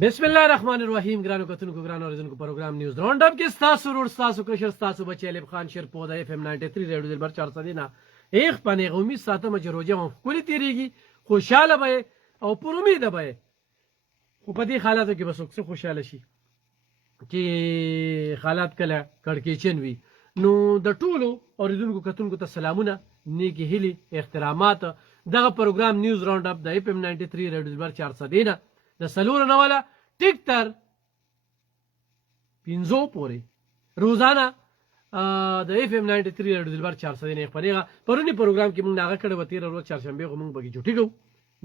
بسم الله الرحمن الرحیم. ګرانو کتونکو ګرانو اوریدونکو پروګرام نیوز راونډ اپ کې ستاسو ورور ستاسو کشر ستاسو بچی الف خان شیرپور د اف ام 93 ریډیو دلبر 400 نه ایخ پنه غومی ساتمه چې روزه هم کولی تیریږي خوشاله به او پر امید به خو په دې حالاتو کې بس څه خوشاله شي چې حالات کله کړکېچن وي. نو د ټولو اوریدونکو کتونکو ته سلامونه، نیکی هیلي، احترامات. دغه پروګرام نیوز راونډ اپ د اف ام 93 ریډیو دلبر 400 نه د سلور نه والا ټیک تر 5 پورې روزانه د اف ام 93 ریډیو دلبر 400 نه خبرېږه. پرونی پروګرام کې موږ ناغه کړه و 13 ورځ چهارشنبه موږ بګي جوټی کو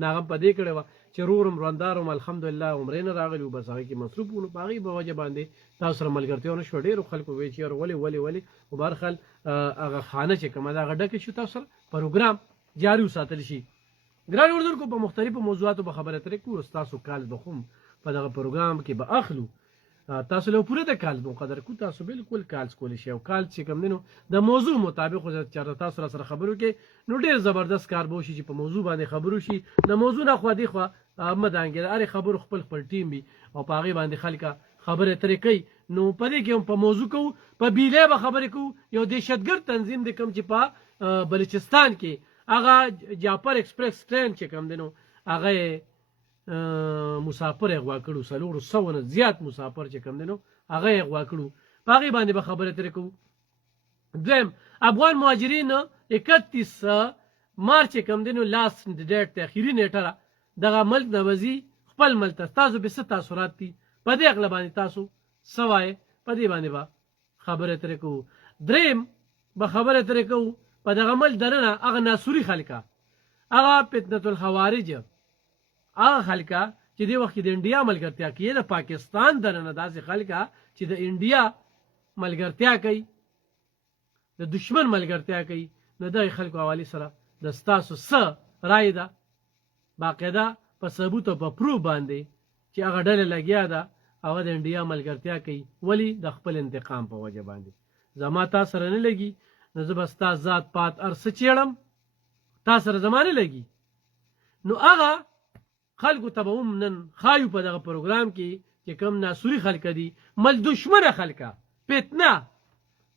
ناغه په دې کړه و چې رورم روندارم الحمدلله عمرې نه راغلی بس هغه کې مصروف ونه باغی به وجه باندې تاسو سره ملګرتیا نه شو. ډیرو خلکو وی چې ولی مبارخل هغه خانه چې کومه دا غډه کې شو تاسو سره پروګرام جاری وساتل شي. ګران اردوونکو په مختلفو موضوعاتو به خبره ترې کوو. تاسو کال بخوم په دغه پروګرام کې به اخلو تاسو له پوره د کال مقدر کو تاسو بالکل کال کول شي او کال چې کوم دینو د موضوع مطابق خو چې تاسو سره خبرو کې نو ډیر زبردست کار به شي چې په موضوع باندې خبرو شي. د موضوع نه خو دی خو مدانګر اره خبرو خپل ټیم وي او په هغه باندې خلک خبره ترې کوي. نو په دې کې هم په موضوع کو په بیله به خبرې کو. یو دهشتګرد تنظیم د کم چې په بلوچستان کې هغه جعفر ایکسپریس ټرین چې کوم دینو هغه مسافر اغوا کړو 300 نه زیات مسافر چې کوم دینو هغه اغوا کړو. هغه باندې به خبره ترې کوو. دویم افغان مهاجرین 31 مارچ چې کوم دینو لاست ډیټ ته اخیری نیټه دغه ملک نوازي خپل ملک تاسو به ست تاثیرات دي په دې اغله باندې تاسو سوای په دې باندې به خبره ترې کوو. دریم به خبره ترې کوو په دغه مل درنه هغه ناسوري خلکا هغه فتنه الخوارج هغه خلکا چې د وخت د انډیا ملګرتیا کوي د پاکستان درنه داسې خلکا چې د انډیا ملګرتیا کوي د دشمن ملګرتیا کوي. نو د خلکو حواله سره د ستاسو رائے ده باقاعده په ثبوت او په پرو باندې چې هغه ډله لګیا ده هغه د انډیا ملګرتیا کوي ولی د خپل انتقام په وجه باندې. زما تاسو سره نه لګي نو زه به ستا ذات پات ارڅه چیړم تا سره زمانه لګي. نو هغه خلکو ته به هم نن خایو په دغه پروګرام کې چې کوم ناسوري خلک دي مل دشمنه خلکه فتنه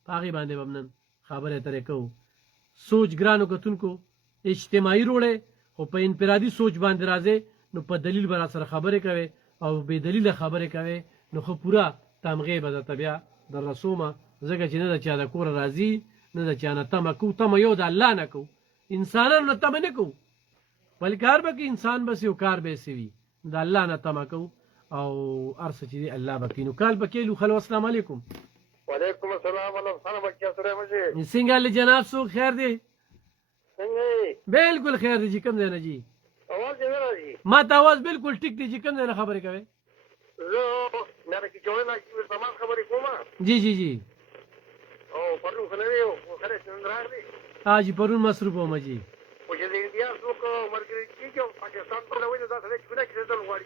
په هغې باندې به نن خبرې ترې کوو. سوچ ګرانو کتونکو اجتماعي روړی خو په انفرادي سوچ باندې راځئ نو په دلیل به را سره خبرې کوئ او بې دلیله خبرې کوئ نو خو پوره تمغې به درته بیا در رسومه ځکه چې نه د چا د کوره راځي نه د چا نه تمه کوو. تمه یو د الله نه کوو انسانانو نه تمه نه کوو بلکې هر به کې انسان بس یو کار به سي وي د الله نه تمه کوو او هر څه چې دی الله به کوي. نو کال به کېلو خلو السلام علیکم. وعلیکم السلام ورحمۃ اللہ. څنګه له جناب څوک خیر دی؟ څنګه بالکل خیر دی. چې کوم دی نه جی اواز دی راځي ما ته اواز بالکل ټیک دی. چې کوم دی نه خبرې کوي زه نه کی جوړه نه کی تمام خبرې کوم. جی او پرون خلوی او خره څنګه راغلی جی پرون مصروف وم جی. او چې د انډیا څوک مرګري کیږي پاکستان په لوي دا سره چونه کې دل غواړي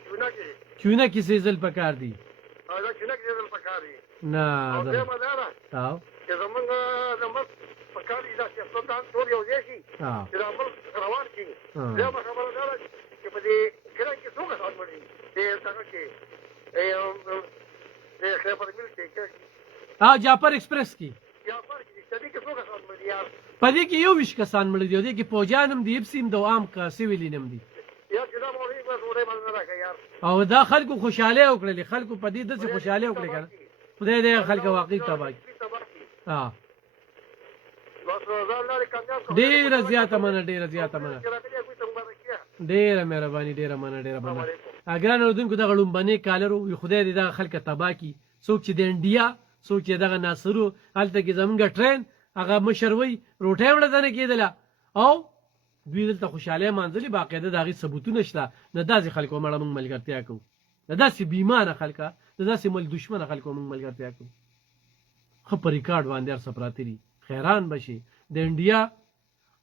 چونه کې سیزل پکار دی دا چونه کې دل پکار دی نه او زه مدارا او چې زمونږ زموږ پکار دي دا چې څنګه ټول یو ځای شي چې دا عمل روان شي. زه ما خبره ده چې په دې کله کې څوک ځان مړي دې څنګه کې خیر په مل کې جعفر ایکسپریس کی په دې کې یو ویش کسان مړ دي. دې کې پوجانم دی ابسیم د عام کا سیویلینم دي او دا خلکو خوشاله وکړل. خلکو په دې دسه خوشاله وکړل کنه خدای دې خلک واقعي تباہی ډیره زیاته منه ډیره مهرباني ډیره منه. اگر نو دونکو د غړم باندې کالرو خدای دې دا خلک تباہ کی. څوک چې د انډیا څوک چې دغه ناصرو هلته کې زمونږ ټرین هغه مشروي روټۍ وړه ځنه کېدله او دوی دلته خوشحالۍ مانځلې باقاعده د هغې ثبوتونه شته. نه داسې خلکو مړه موږ ملګرتیا کوو نه داسې بیمانه خلکه د داسې مل دشمنه خلکو موږ ملګرتیا کوو. ښه په ریکارډ باندې هر څه پراته دي. خیران بشي د انډیا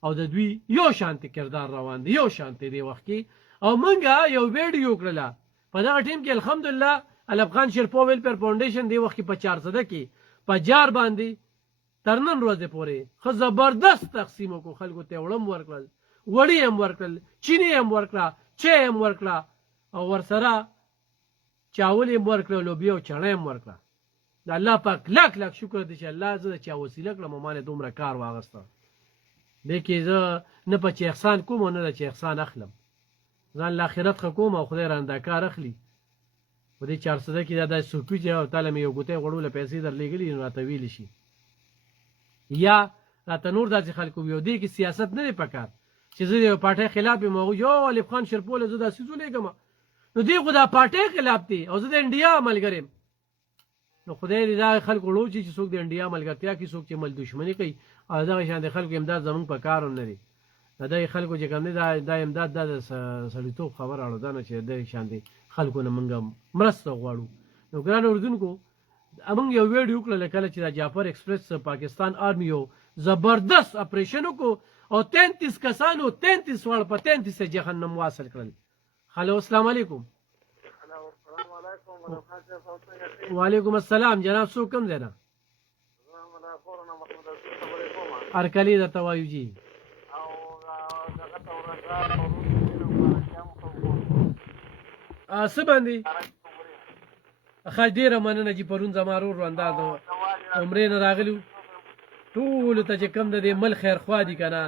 او د دوی یو شانتي کردار روان دی یو شانتي دی وخت کې. او موږ یو ویډیو کړله په دغه ټیم کې الحمدلله الف خان شیرپور ویلفیر فاونډیشن دی وخت کې په 400 کې په جار باندې تر نن ورځې پورې ښه زبردست تقسیم وکړو. خلکو ته وړم ورکړل وړي هم ورکړل چینی هم ورکړه چای هم ورکړه او ورسره چاول یې ورکړه، لوبیا او چڼه یې ورکړه. د الله پاک لاک لاک شکر دی چې الله زه د چا وسیله کړم او ما نه دومره کار واغسته. دې کې زه نه په چې احسان کوم او نه د چې احسان اخلم، ځان له آخرت ښه کوم او خدای رانه دا کار اخلي. په دې 400 کې دا داسې څوک وي چې تاله مې یو ګوتی غوړوله پیسې درلېږلي نو راته ویلی شي، یا راته نور داسې خلکو وي. او دې کې سیاست نه دی پکار چې زه د یو پارټۍ خلاف یم او هغوی یو الف خان شرپوله زه دا څیز ولېږم، نو دې خو دا پارټۍ خلاف دی او زه د انډیا ملګری یم. نو خدای دې دا خلکو وړوچي چې څوک د انډیا ملګرتیا کوي، څوک چې مل دښمني کوي، او دغه شان د خلکو امداد زمونږ په کار هم نه دی. د دې خلکو چې کوم دی دا امداد دا د سړیتوب خبره اړه ده نه چې د شان دي خلکو نه موږ مرسته غواړو. نو ګران اردوونکو موږ یو ویډیو وکړله کله چې د جعفر ایکسپریس پاکستان آرمي یو زبردست اپریشن وکړو او 33 کسانو 33 واړه په 33 جهنم واصل کړل. هلو السلام علیکم. وعلیکم السلام جناب، څوک کوم ځای نه؟ ارکلي درته وایو جي. څه باندې ښه ډېره مننه چې پرون زما ورور روندا د عمرې نه راغلي ټولو ته چې کوم د دې مل خیرخوا دي که نه،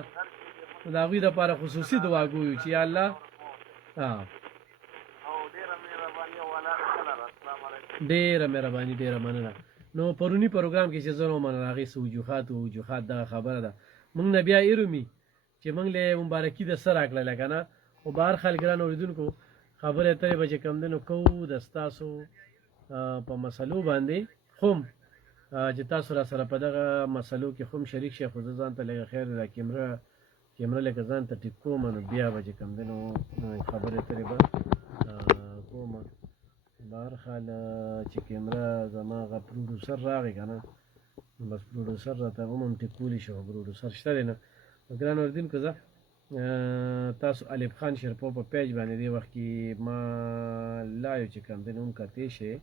نو د هغوی دپاره خصوصي دعا ګویو چې یا الله ډېره مهرباني ډېره مننه. نو پروني پروګرام کې چې زه نه ومنل هغې څه وجوهات دغه خبره ده، موږ نه بیا ایرومي چې موږ له مبارکي د څه راکړله که نه. خو به هر حال ګران اورېدونکو خبرې اترې به چې کوم دی نو کوو د ستاسو په مسلو باندې، خو چې تاسو را سره په دغه مسلو کې خو شریک شئ. خو زه ځان ته لږه خیر دا کیمره لکه ځان ته ټیپ کوم، نو بیا به چې کوم دی نو خبرې اترې به کوم. به هر حال چې کیمره زما هغه پروډوسر راغی که نه، نو بس پروډوسر راته هم ټیپ کولی شو، پروډوسر شته دی نه. ګران اورېدونکو زه تاسو الف خان شرپو په پیج باندې دې وخت کې ما لایو چې کوم دی نو هم کتې شئ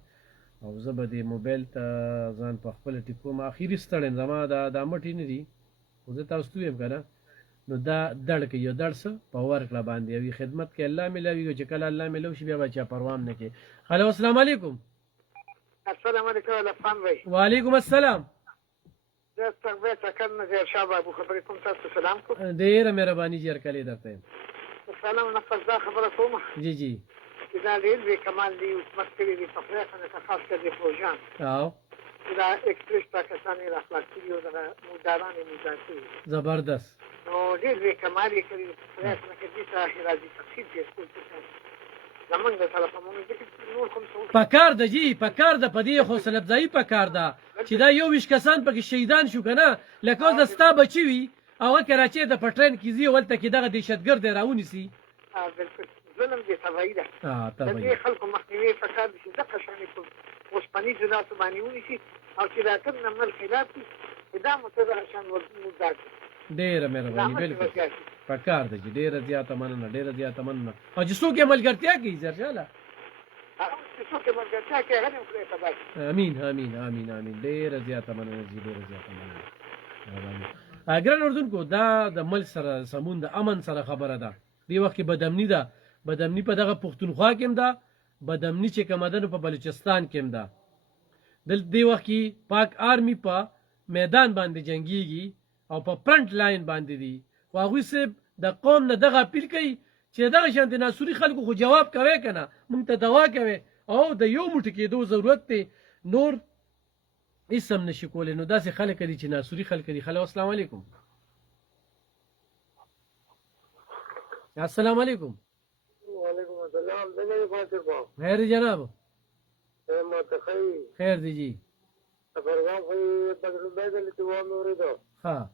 او زه به دې موبایل ته ځان په خپله ټیپ کوم. اخري ستړی یم، زما دا مټې نه دي، خو زه تاسو ته ویم که نه، نو دا دړ کوي یو دړ څه په ورکړه باندې یوې خدمت کې الله میلاوي، چې کله الله میلاو شي بیا به چا پروا هم نه کوي. هلو السلام علیکم. السلام علیکم الفخان بھائی. وعلیکم السلام. زه تربیه ټکر نه زیر شاه بابو خبرې کوم، تاسو سلام کوم. ډېره مهرباني جي ارکلي درته یم. سلام نه پس دا خبره کوم جی جی چې دا ډېر لوی کمال دی حکومت کړی دی په خدای باندې خاص کر دی پروژان او دا ایکسپریس پاکستان یې راخلاص کړي او دغه مداران یې مدار کړي زبردست. نو ډېر لوی کمال یې کړی خدای څخه کې دې ته راځي تفصیل دې سکول ته زمونږ د تلفون نور کوم څه پکار ده جی، پکار ده په دې حوصله افزایي پکار ده چې دا 21 کسان پکې شهیدان شو که نه، لکه اوس د ستا بچي وي هغه کراچۍ ته په ټرین کې ځي هلته کې دغه دهشتګرد یې راونیسي. بالکل ظلم دې تباهي ده. د دې خلکو مخنیوی پکار دي چې دغه شانې په اوسپنیزو لاسو باندې ونیسي او چې دا کوم نمل خلاف دي دا متدغه شان مدار کړي. ډېره مهرباني بالکل پکار ده چې ډېره زیاته مننه، ډېره زیاته مننه. او چې څوک یې ملګرتیا کوي زرشاله امین امین امین امین. ډېره زیاته مننه جي، ډېره زیاته مننه. ګران اردوونکو دا د ملک سره سمون د امن سره خبره ده. دې وخت کې بدامني ده، بدامني په دغه پښتونخوا کې هم ده، بدامني چې کومه ده نو په بلوچستان کې هم ده. دې وخت کې پاک آرمي په میدان باندې جنګیږي او په فرنټ لاین باندې دي، خو هغوی صرف د قوم نه دغه اپیل کوي چې دغه شانتې ناسوري خلکو خو جواب کوئ که نه، موږ ته دوا کوئ او د یو موټي کېدو ضرورت دی، نور هېڅ هم نشي کولی. نو داسې خلک دي چې ناسوري خلک دي. هلو السلام علیکم. السلام علیکم. وعلیکم السلام. خیر دی جناب. خیر دی جی. پروګرام خو تجربه ده چې و مې اورېدو. ها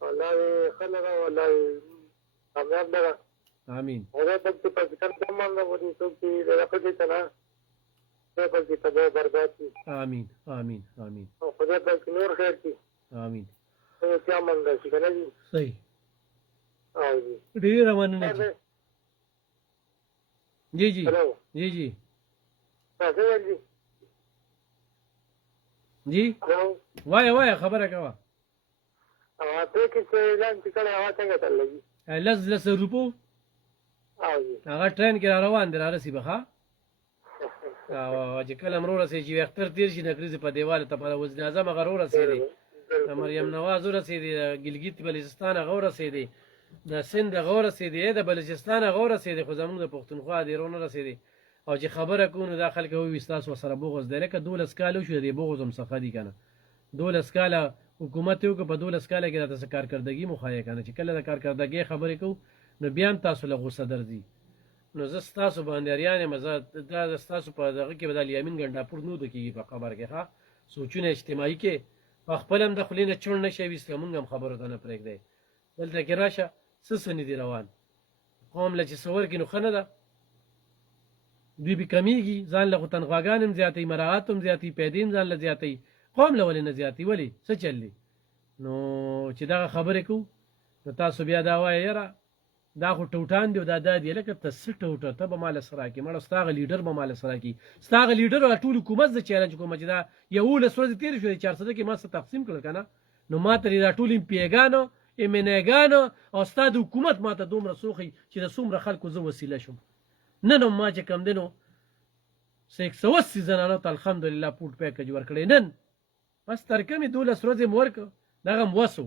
والله خلک والله کامیاب ده. امین. هغه د پاکستان کومه نه ودی چې دغه دې ته نه په دې ته به برباد شي. امین امین امین. او خدای پاک نور خیر کړي. امین. او چا منګه شي کنه جی. صحیح. او جی ډېره مننه جی جی جی جی تاسو ولې جی وایه خبره کوه. او ته کې چې ځان چې کله هوا څنګه تللی لس روپو او جی هغه ټرین کې را روان دی را رسي به ښه او چې کله مرور رسېږي چې اختر تیر شي نکریزې په دیواله ته په وزیر اعظم هغه ورسېدی د مریم نواز ورسېدی د ګلګت بلوچستان هغه ورسېدی د سند هغه ورسېدی د بلوچستان هغه ورسېدی خو زموږ د پښتونخوا د ایران رسېدی او چې خبره کوو نو دا خلک وایي ستاسو سره بغض دی لکه 12 کال وشو دی بغض هم څخه دی کنه 12 کاله حکومت یو که په 12 کاله کې راته کارکردګي مخایې کنه چې کله د کارکردګي خبرې کوو نو بیا هم تاسو له غوسه درځي نو زه ستاسو باندې اریان یم زه دا ستاسو په دغه کې به د الیامین ګنډاپور نو د کېږي په خبر کې ښه سوچونه اجتماعي کې په خپل هم د خولې نه چوڼ نه شي ویسته مونږ هم خبرو ته نه پرېږدی دلته کې راشه څه سنې دي روان قوم له چې څه ورکړي نو ښه نه ده دوی به کمیږي ځان له خو تنخواګان هم زیاتوي مراعات هم زیاتوي پیدې هم ځان له زیاتوي قوم له ولې نه زیاتوي ولې څه چل دی نو چې دغه خبرې کوو نو تاسو بیا دا وایه یاره دا خو ټوټان دی او دا دا دی لکه ته څه ټوټه ته به ماله سره راکړي مړه ستا هغه لیډر به ماله سره راکړي ستا هغه لیډر او ټول حکومت زه چیلنج کوم چې دا 11 ورځې تېرې شوې 400 کې ما څه تقسیم کړل که نه نو ما ته دا ټول امپیګانو امنګانو او ستا د حکومت ما ته دومره سوخي چې د څومره خلکو زه وسیله شم نن هم ما چې کم دی نو 180 زنانو ته الحمدلله پوټ پیکج ورکړی نن بس تر کمې 12 ورځې مو ورکړه دغه م وسو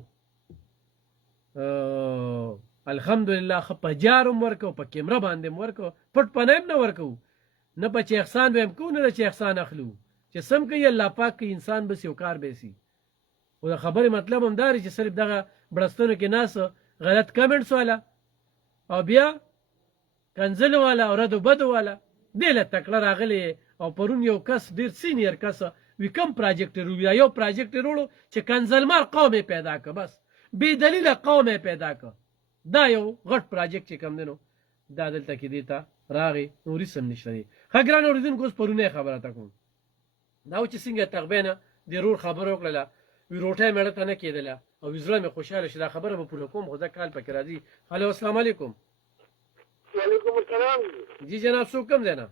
الحمدلله ښه په جار هم ورکو په کیمره باندې م ورکو پټ پنه هم نه ورکو نه په چې احسان به هم کوو نه چې احسان اخلو چې سم کوي الله پاک کوي انسان بس یو کار بیسي خو د خبرې مطلب هم دا چې صرف دغه بړستنو کې ناس غلط کمنټس والا او بیا کنزل والا او ردو بدو والا دې له تکړه راغلی او پرون یو کس ډېر سینیر کس وی کم پراجیکټ ورویا یو پراجیکټ وروړو چې کنزلمار قوم پیدا که بس بې دلیله قوم پیدا که دا یو غټ پراجیکټ چې کم دی نو دا دلته کې دی ته راغی نوري سم نشته دی ښه ګران اورېدونکو اوس پرونی خبره ته کوم دا و چې څنګه تغبې نه د رور خبره وکړله وی روټۍ مېړه ته نه کېدله او وی زړه مې خوشحاله شي دا خبره به پوره کوم خو زه کال پکې راځي هلو السلام علیکم وعلیکم السلام جی جناب څوک کوم دی نه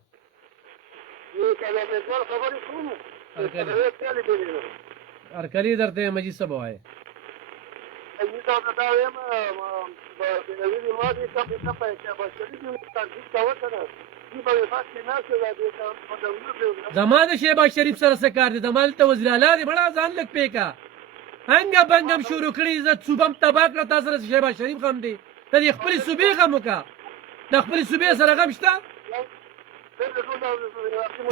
ارکلي درته یم جي څه به وایې زما د شهباز شریف سره څه کار دی زما دلته وزیر اعلی دی مړه ځان لږ پیکه هنګه بنګم شروع کړي زه صوبه م تباه کړه تا سره شهباز شریف غم دی ته د خپلې صوبې غم وکړه د خپلې صوبې سره غم شته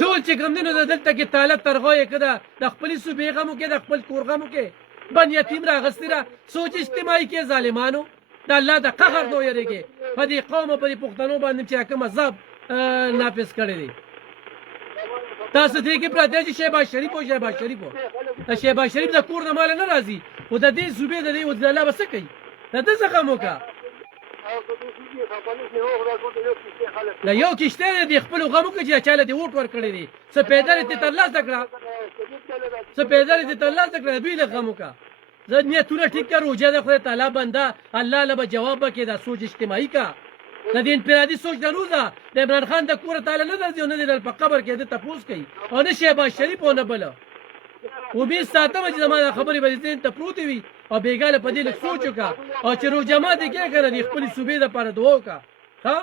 ټول چې کوم دی نو دلته کې طالب ترغه یې که د خپلې صوبې غم وکړې د خپل کور غم وکړې بن یتیم راغستې را سوچ اجتماعي کې ظالمانو د الله د قهر نه ویرېږې په دې قوم او په دې پښتنو باندې چې کوم عذاب نافذ کړی دی تاسو دې کې پراته چې شهباز شریف او شهباز شریف شهباز شریف د کور نه مال نه راځي خو د دې صوبې د دې وزیر الله به څه کوي د ده څه غم وکړه لا یو کشته دی خپل غمو کې چې چاله دی ووټ ورکړی دی څه پیدا لري ترلاسه کړه څه پیدا لري ترلاسه کړه دوی له غمو کا زه نیتونه ټیک کړو چې د خدای تعالی بنده الله له جواب وکړي دا سوچ اجتماعي کا د دې انفرادي سوچ د نوزه د عمران خان د کور تعالی نه درځي نه د په قبر کې د تپوس کوي او نه شهباز شریف او نه بل و به ساتم چې زما خبرې به دې ته پروت وي او بیګاله په دې سوچ وکړه او چې رو جماعت کې کنه د خپل صوبې د پر دعا وکړه ها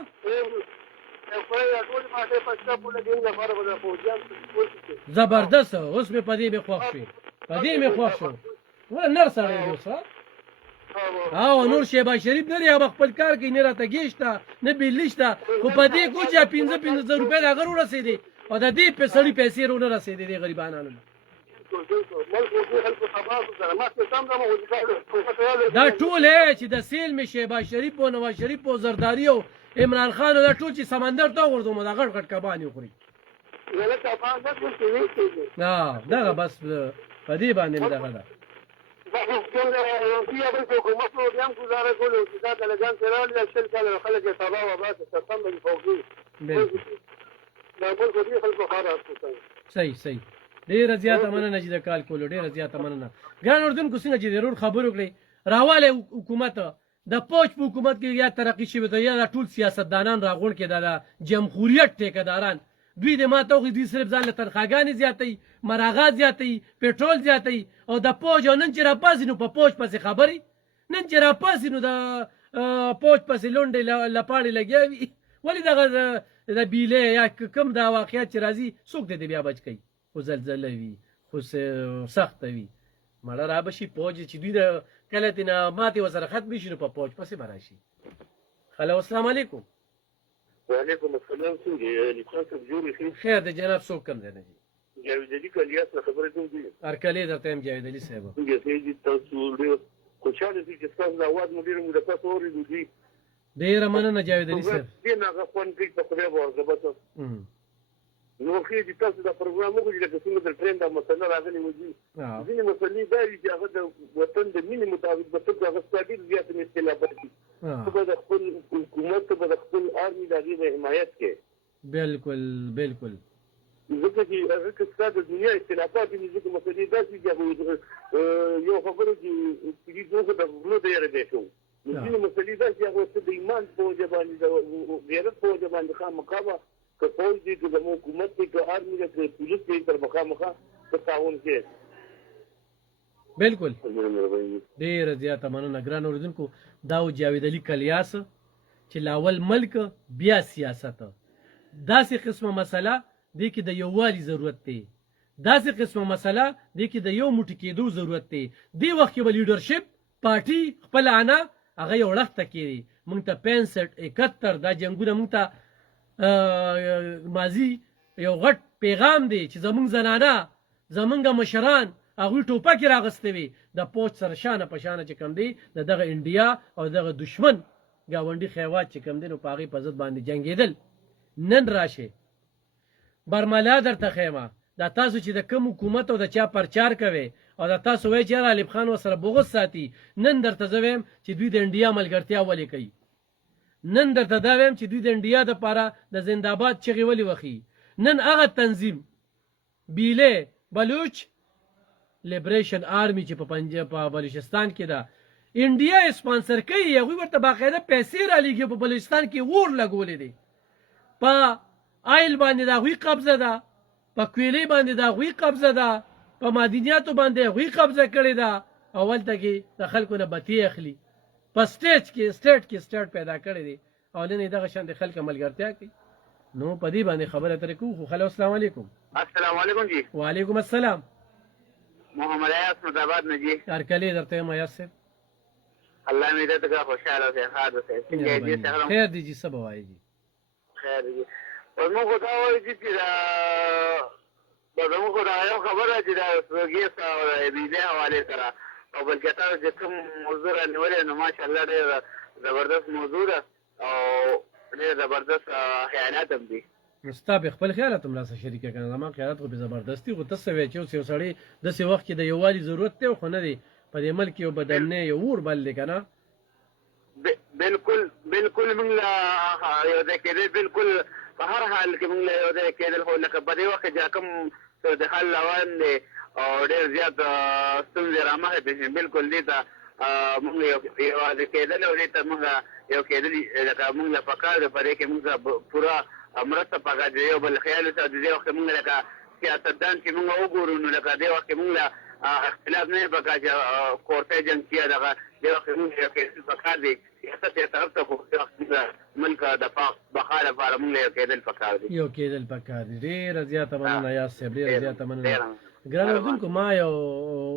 زبردست اوس مې په دې به خوښ شي په دې مې خوښ شو ول نر سره یو څه او نور شهباز شریف نه دی خپل کار کوي نه راته گیشته نه بیلشته خو په دې کوجا 15 روپۍ دا غرو رسیدي او د دې په سړی پیسې ورو رسیدي د غریبانو دا ټول چې د سیل می شهباز شریف او نواز شریف او زرداری او عمران خان دا ټول چې سمندر ته ورځو دا غټ غټ کبانی خوري دا بس په دې باندې دغه ده صحیح صحیح ډېره زیاته مننه چې د کال کولو ډېره زیاته مننه ګران اردوونکو څنګه چې ضرور خبرې وکړئ راوالی حکومت د پوج په حکومت کې یا ترقي شوي ده یا ټول سیاستدانان راغونډ کې د جمهوریت ټیکهداران دوی د ما ته وخت دوی صرف ځان له تنخواګانې زیاتوي مراغات زیاتوي پټرول زیاتوي او د پوج او نن چې راپاسي نو په پوج پسې خبرې نن چې راپاسي نو د پوج پسې لونډې لپاړې لګیا وي ولې دغه د بیلې یا کوم دا واقعیت چې راځي څوک دې بیا بچ کوي خو زلزله وي خو سخته وي مړه را به شي فوج چې دوی د کله تېنه ماتې ورسره ختمې شي نو په فوج پسې به راشي هلو السلام علیکم وعلیکم السلام څنګه یې لیکوال صاحب جوړې ښې خیر د جناب څوک کوم دی نه دي جاوید علي کلیاس نه خبرې کوم دي هرکلی درته یم جاوید علي صاحب څنګه ښې دي تاسو ډېر خوشحاله دي چې ستاسو د اواز مو ډېره موده پس اورېدو دي ډېره مننه جاوید علي صاحب دې نه هغه خوند کوي په خدای به ورځبته نو ښې دي تاسو دا پروګرام وکړئ لکه څنګه د ټرین دا مسله راغلې وه دي ځینې مسلې دا وي چې هغه د وطن د مینې مطابق به څوک هغه ستا ډېر زیات اختلافات دي ته به د خپل حکومت ته به د خپل آرمي د هغې به حمایت کوې بالکل بالکل ځکه چې هغه که ستا د دنیا اختلافات دي ځکه مسلې داسې دي هغه یو خبره چې دوی د غلو د یاره دی شو نو ځینې مسلې داسې هغه څه د ایمان په وجه باندې د غیرت په وجه باندې خامخا به که فوج دی که زموږ حکومت دی که آرمي دی که پولیس دی تر مخامخا په تعاون کې بالکل ډېره زیاته مننه ګران اورېدونکو دا و جاوید علي کلیاس چې لاول ملک بیا سیاست داسې قسمه مسله دې کې د یووالي ضرورت دی داسې قسمه مسله دې کې د یو موټی کېدو ضرورت دی دې وخت کې به لیډرشپ پارټي خپل انا هغه یو لخته کېږي موږ ته 65 71 دا جنګونه موږ ته ماضي یو غټ پیغام دی چې زمونږ زنانه زمونږ مشران هغوی ټوپکې راغستې وي د پوچ سره شانه په شانه چې کوم دی د دغه انډیا او دغه دشمن ګاونډي خیوات چې کوم دی نو په هغې په ضد باندې جنګېدل نن راشئ برملا درته ښیمه دا تاسو چې د کوم حکومت او د چا پرچار کوئ او دا تاسو وایئ چې یاره الف خان ورسره بغض ساتي نن درته زه وایم چې دوی د انډیا ملګرتیا ولې کوي نن درته دا وایم چې دوی د انډیا دپاره د زنده‌باد چغې ولې وخي نن هغه تنظیم بیلې بلوچ لیبریشن آرمی چې په بلوچستان کې ده انډیا یې سپانسر کوي هغوی ورته باقاعده پیسې رالیږي په بلوچستان کې اور لګولی دی په آیل باندې د هغوی قبضه ده په کویلې باندې د هغوی قبضه ده په معدنیاتو باندې هغوی قبضه کړې ده اولته کې د خلکو نه بتې اخلي په سټیټ کې پیدا کړی دی او نن یې دغه شان د خلکو ملګرتیا کوي نو په دې باندې خبره ترې کوو خو خلو السلام علیکم السلام علیکم جی وعلیکم السلام محمد ایاز مرتباد نه جی هرکلی درته یم ایاز صاحب الله مې دې ته خوشاله اوسې ښاد اوسې څنګه یې خیر دی جی څه به وایي جی خیر دی اوس موږ دا وایو چې دا زموږ دا یو خبره چې دا ګیس او د بیلې حوالې سره او بلکې تاسو چې کوم موضوع رانیولې نو ماشاءالله ډېره زبردست موضوع ده او ډېر زبردست خیالات هم دي ستا به خپل خیالات هم راسه شریکه کنه زما خیالات خو به زبردستی خو ته څه وایې چې اوس یو سړی داسې وخت کې د یووالي ضرورت دی خو نه دی په دې ملک یو بدن نه یو اور بل دی که نه بالکل موږ له یو ځای کېدل بالکل په هر حال کې موږ له یو ځای کېدل خو لکه په دې وخت کې چې کوم صورتحال روان دی او ډېر زیات ستونزې رامخې ته شي بالکل دې ته موږ یوازې کېدل او دې ته موږ یو کېدل لکه موږ له پکار دی په دې کې موږ پوره مرسته پکار دی یو بل خیال وسه د دې وخت موږ لکه سیاستدان چې موږ وګورو نو لکه دې وخت موږ له اختلاف نه پکار چې کورته جنګ کیا دغه دې وخت موږ یو کېدل پکار دی سیاست یې طرف ته خو ملک د بقا لپاره موږ یو کېدل پکار دی یو کېدل پکار دی ډېره زیاته مننه ایاز صاحب ډېره زیاته مننه ګران اورېدونکو ما یو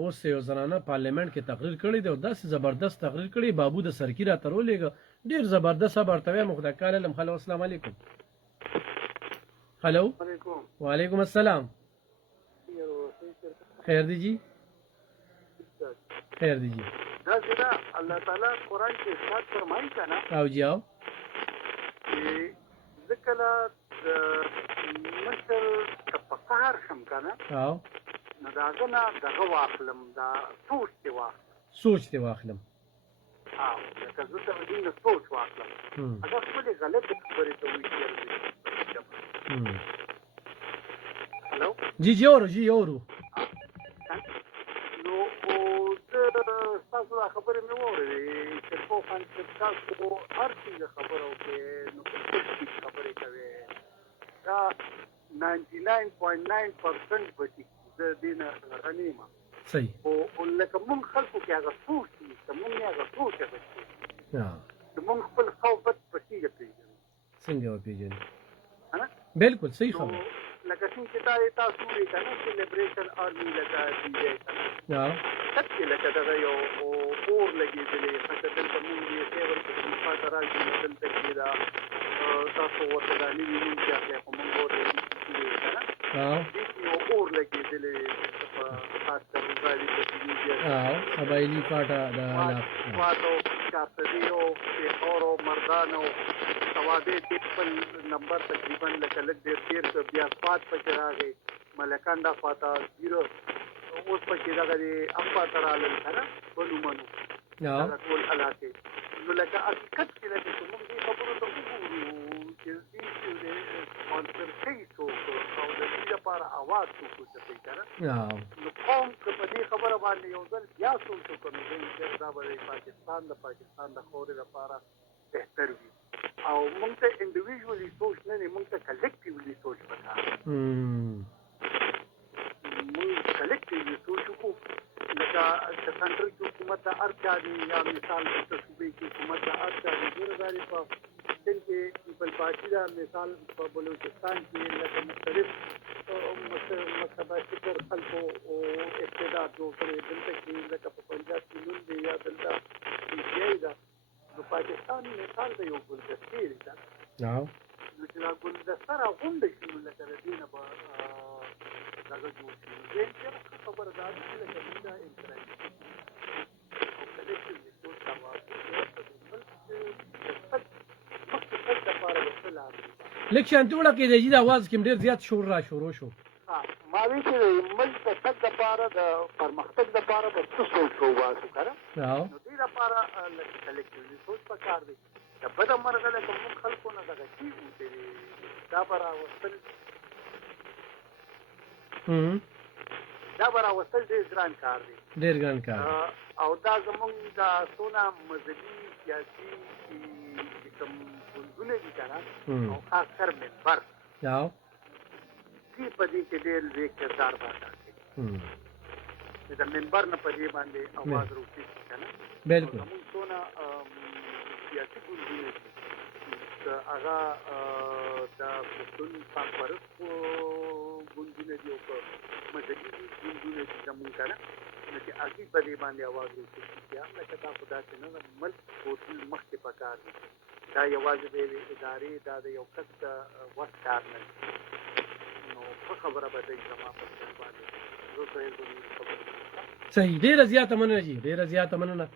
اوس یو زنانه پارلیمنټ کې تقریر کړی دی او داسې زبردست تقریر کړی بابو د سرکي راته راولېږه ډېر زبردست صبر ته وایم خو د کال علم خلو السلام علیکم هلو وعلیکم السلام خیر دی جی خیر دی جی دا چې الله تعالی قرآن کې ارشاد فرمایي که نه او جی او چې زه کله د مصر که په قهر شم که نه او نو د هغه نه دغه واخلم دا سوچ دې واخلم او لکه زه د هغې نه سوچ واخلم هغه خپلې غلطې خبرې ته وایي هلو جی اورو نو زه ستاسو دا خبرې مې واورېدې چې پوهان چې تاسو هر څیز خبره وکړې نو په څه خبرې کوې دا 99.9% به چې زه دې نه غني یم صحیح خو لکه مونږ خلکو کې هغه سوچ دي که مونږ یې هغه سوچ اخیستې نو مونږ خپل خوف بد په څنګه پېژنو څنګه وپېژني ها بالکل صحیح خبره لکه څنګه چې تاسو وایئ که نه چې لیبریشن آرمي لکه دی چې لکه دغه یو اور لګېدلی لکه دلته مونږ یې خیبر پښتونخوا ته راشي نو دلته کې دا تاسو ورته دا نوي نوم چې اخلئ خو مونږ ورته کلي که نه دې کې یو اور لګېدلی په خاص کر غالي قبایلي پاټه پاټو چاته دی او پېښور او مردان او سوادې د خپل نمبر تقریبا لکه لږ ډېر تېر کړ بیا سواد پکې راغی ملکنډه خواته 0 اوس پکې دغه دی ام خواته رالل که نه بنو منو دغه ټول علاقې نو لکه حقیقت کې لکه چې موږ دې خبرو ته وګورو چې دې سپانسر کوي څوک او د دې لپاره اواز څوک اوچتوي که نه نو قوم که په دې خبره باندې یو ځل بیا سوچ وکړو نو چې دا به د پاکستان د خاورې لپاره بهتر وي او موږ ته انډیویژولي سوچ نه دی موږ ته کلیکټیولی سوچ پکار موږ کلیکټیولی سوچ وکړو لکه د سنټرل کې حکومت د هر چا دی یا مثال د صوبې کې حکومت د هر چا دی ډېره دارې په سند کې پیپل پارټي ده مثال په بلوچستان کې لکه مختلف مکتبه فکر خلکو او استعداد جوړ کړی دلته کې لکه په پنجاب کې نون دی یا دلته PTI ده نو پاکستان مثال د یو ګلدستې دی ده نو چې دا ګلدسته راغونډه شي نو لکه د دې نه به دغه جوړ شي نو دې خبره دا ده چې لکه موږ دا انکریج او کلیکټیولی سوچ کوو مخکې دپاره به څه لار دی لږ شانتي وړه کېدی چې د اواز کې ډېر زیات شور را شروع شو ما وی چې د ملک د تګ دپاره د پرمختګ دپاره به څه سوچ وباسو که نه نو دې دپاره لکه کلیکټیولی سوچ پکار دی د بده مرغه لکه موږ خلکو نه دغه کېږو چې دا به راوستل ډېر ګران کار دی ډېر ګران کار او دا زموږ د څونه مذهبي سیاسي چې کوم ګوندونه دي که نه او خاص کر منبر دې په دې کې ډېر لوی کردار ادا کوي چې د منبر نه په دې باندې اواز راوخېږي که نه بلکل زموږ څونه سیاسي ګوندونه دي هغه د پښتون پاکپرست ګوندونه دي او په مذهبي ګوندونه دي زموږ که نه نو چې هغوی په دې باندې اواز راوخېږي بیا لکه دا خو داسې نه ده ملک ټوټل مخکې پکار دي دا یوازې د یوې ادارې دا د یو کس د وس کار نه دی نو ښه خبره به دی زما په ذهن باندې زه صحیح خبره صحیح ډېره زیاته مننه جي ډېره زیاته مننه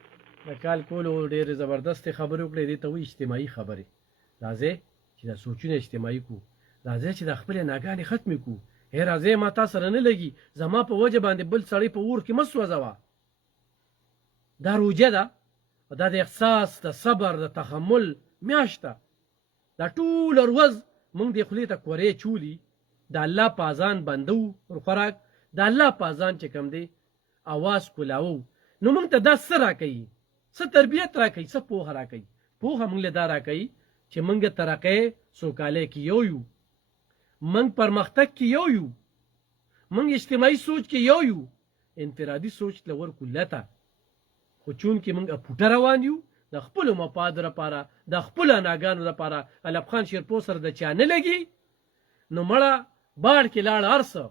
د کال کولو ډېرې زبردستې خبرې وکړې دې ته وایي اجتماعي خبرې راځئ چې دا سوچونه اجتماعي کړو راځئ چې دا خپلې ناګانې ختمې کړو راځئ ما تا سره نه لګي زما په وجه باندې بل سړی په اور کې مه سوځوه دا روجه ده دا د احساس د صبر د تحمل میاشت ده دا ټوله ورځ موږ دې خولې ته کورې چولي د الله په اذان بندو خوراک د الله په اذان چې کوم دی اواز کولاوو نو موږ ته دا څه راکوي څه تربیت راکوي څه پوهه راکوي پوهه موږ له دا راکوي چې موږ ترقۍ سوکالۍ کې یو موږ پرمختګ کې یو موږ اجتماعي سوچ کې یو انفرادي سوچ له ورکو لته خو چون کې موږ پوټه روان یو د خپلو مفادو لپاره د خپلو ناګانو لپاره الف خان شیرپور سره د چا نه لګي نو مړه باړ کې لاړ هر څه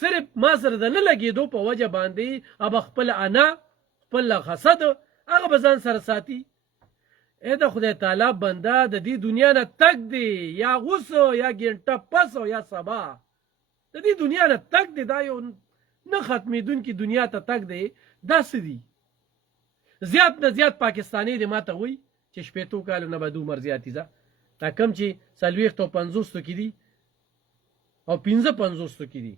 صرف ما سره د نه لګېدو په وجه باندې اب خپل انا خپل حسد هغه به ځان سره ساتي ای د خدای تعالی بنده د دې دنیا نه تګ دی یا اوس یا ګنټه پس یا سبا د دې دنیا نه تګ دی دا یو نه ختمېدونکې دنیا ته تګ دی دا څه دي زیات نه زیات پاکستانی دی ما ته وایي چې شپېتو کالو نه به د عمر زیاتي ده دا کم چې 40-50 کې دي او 55 کې دي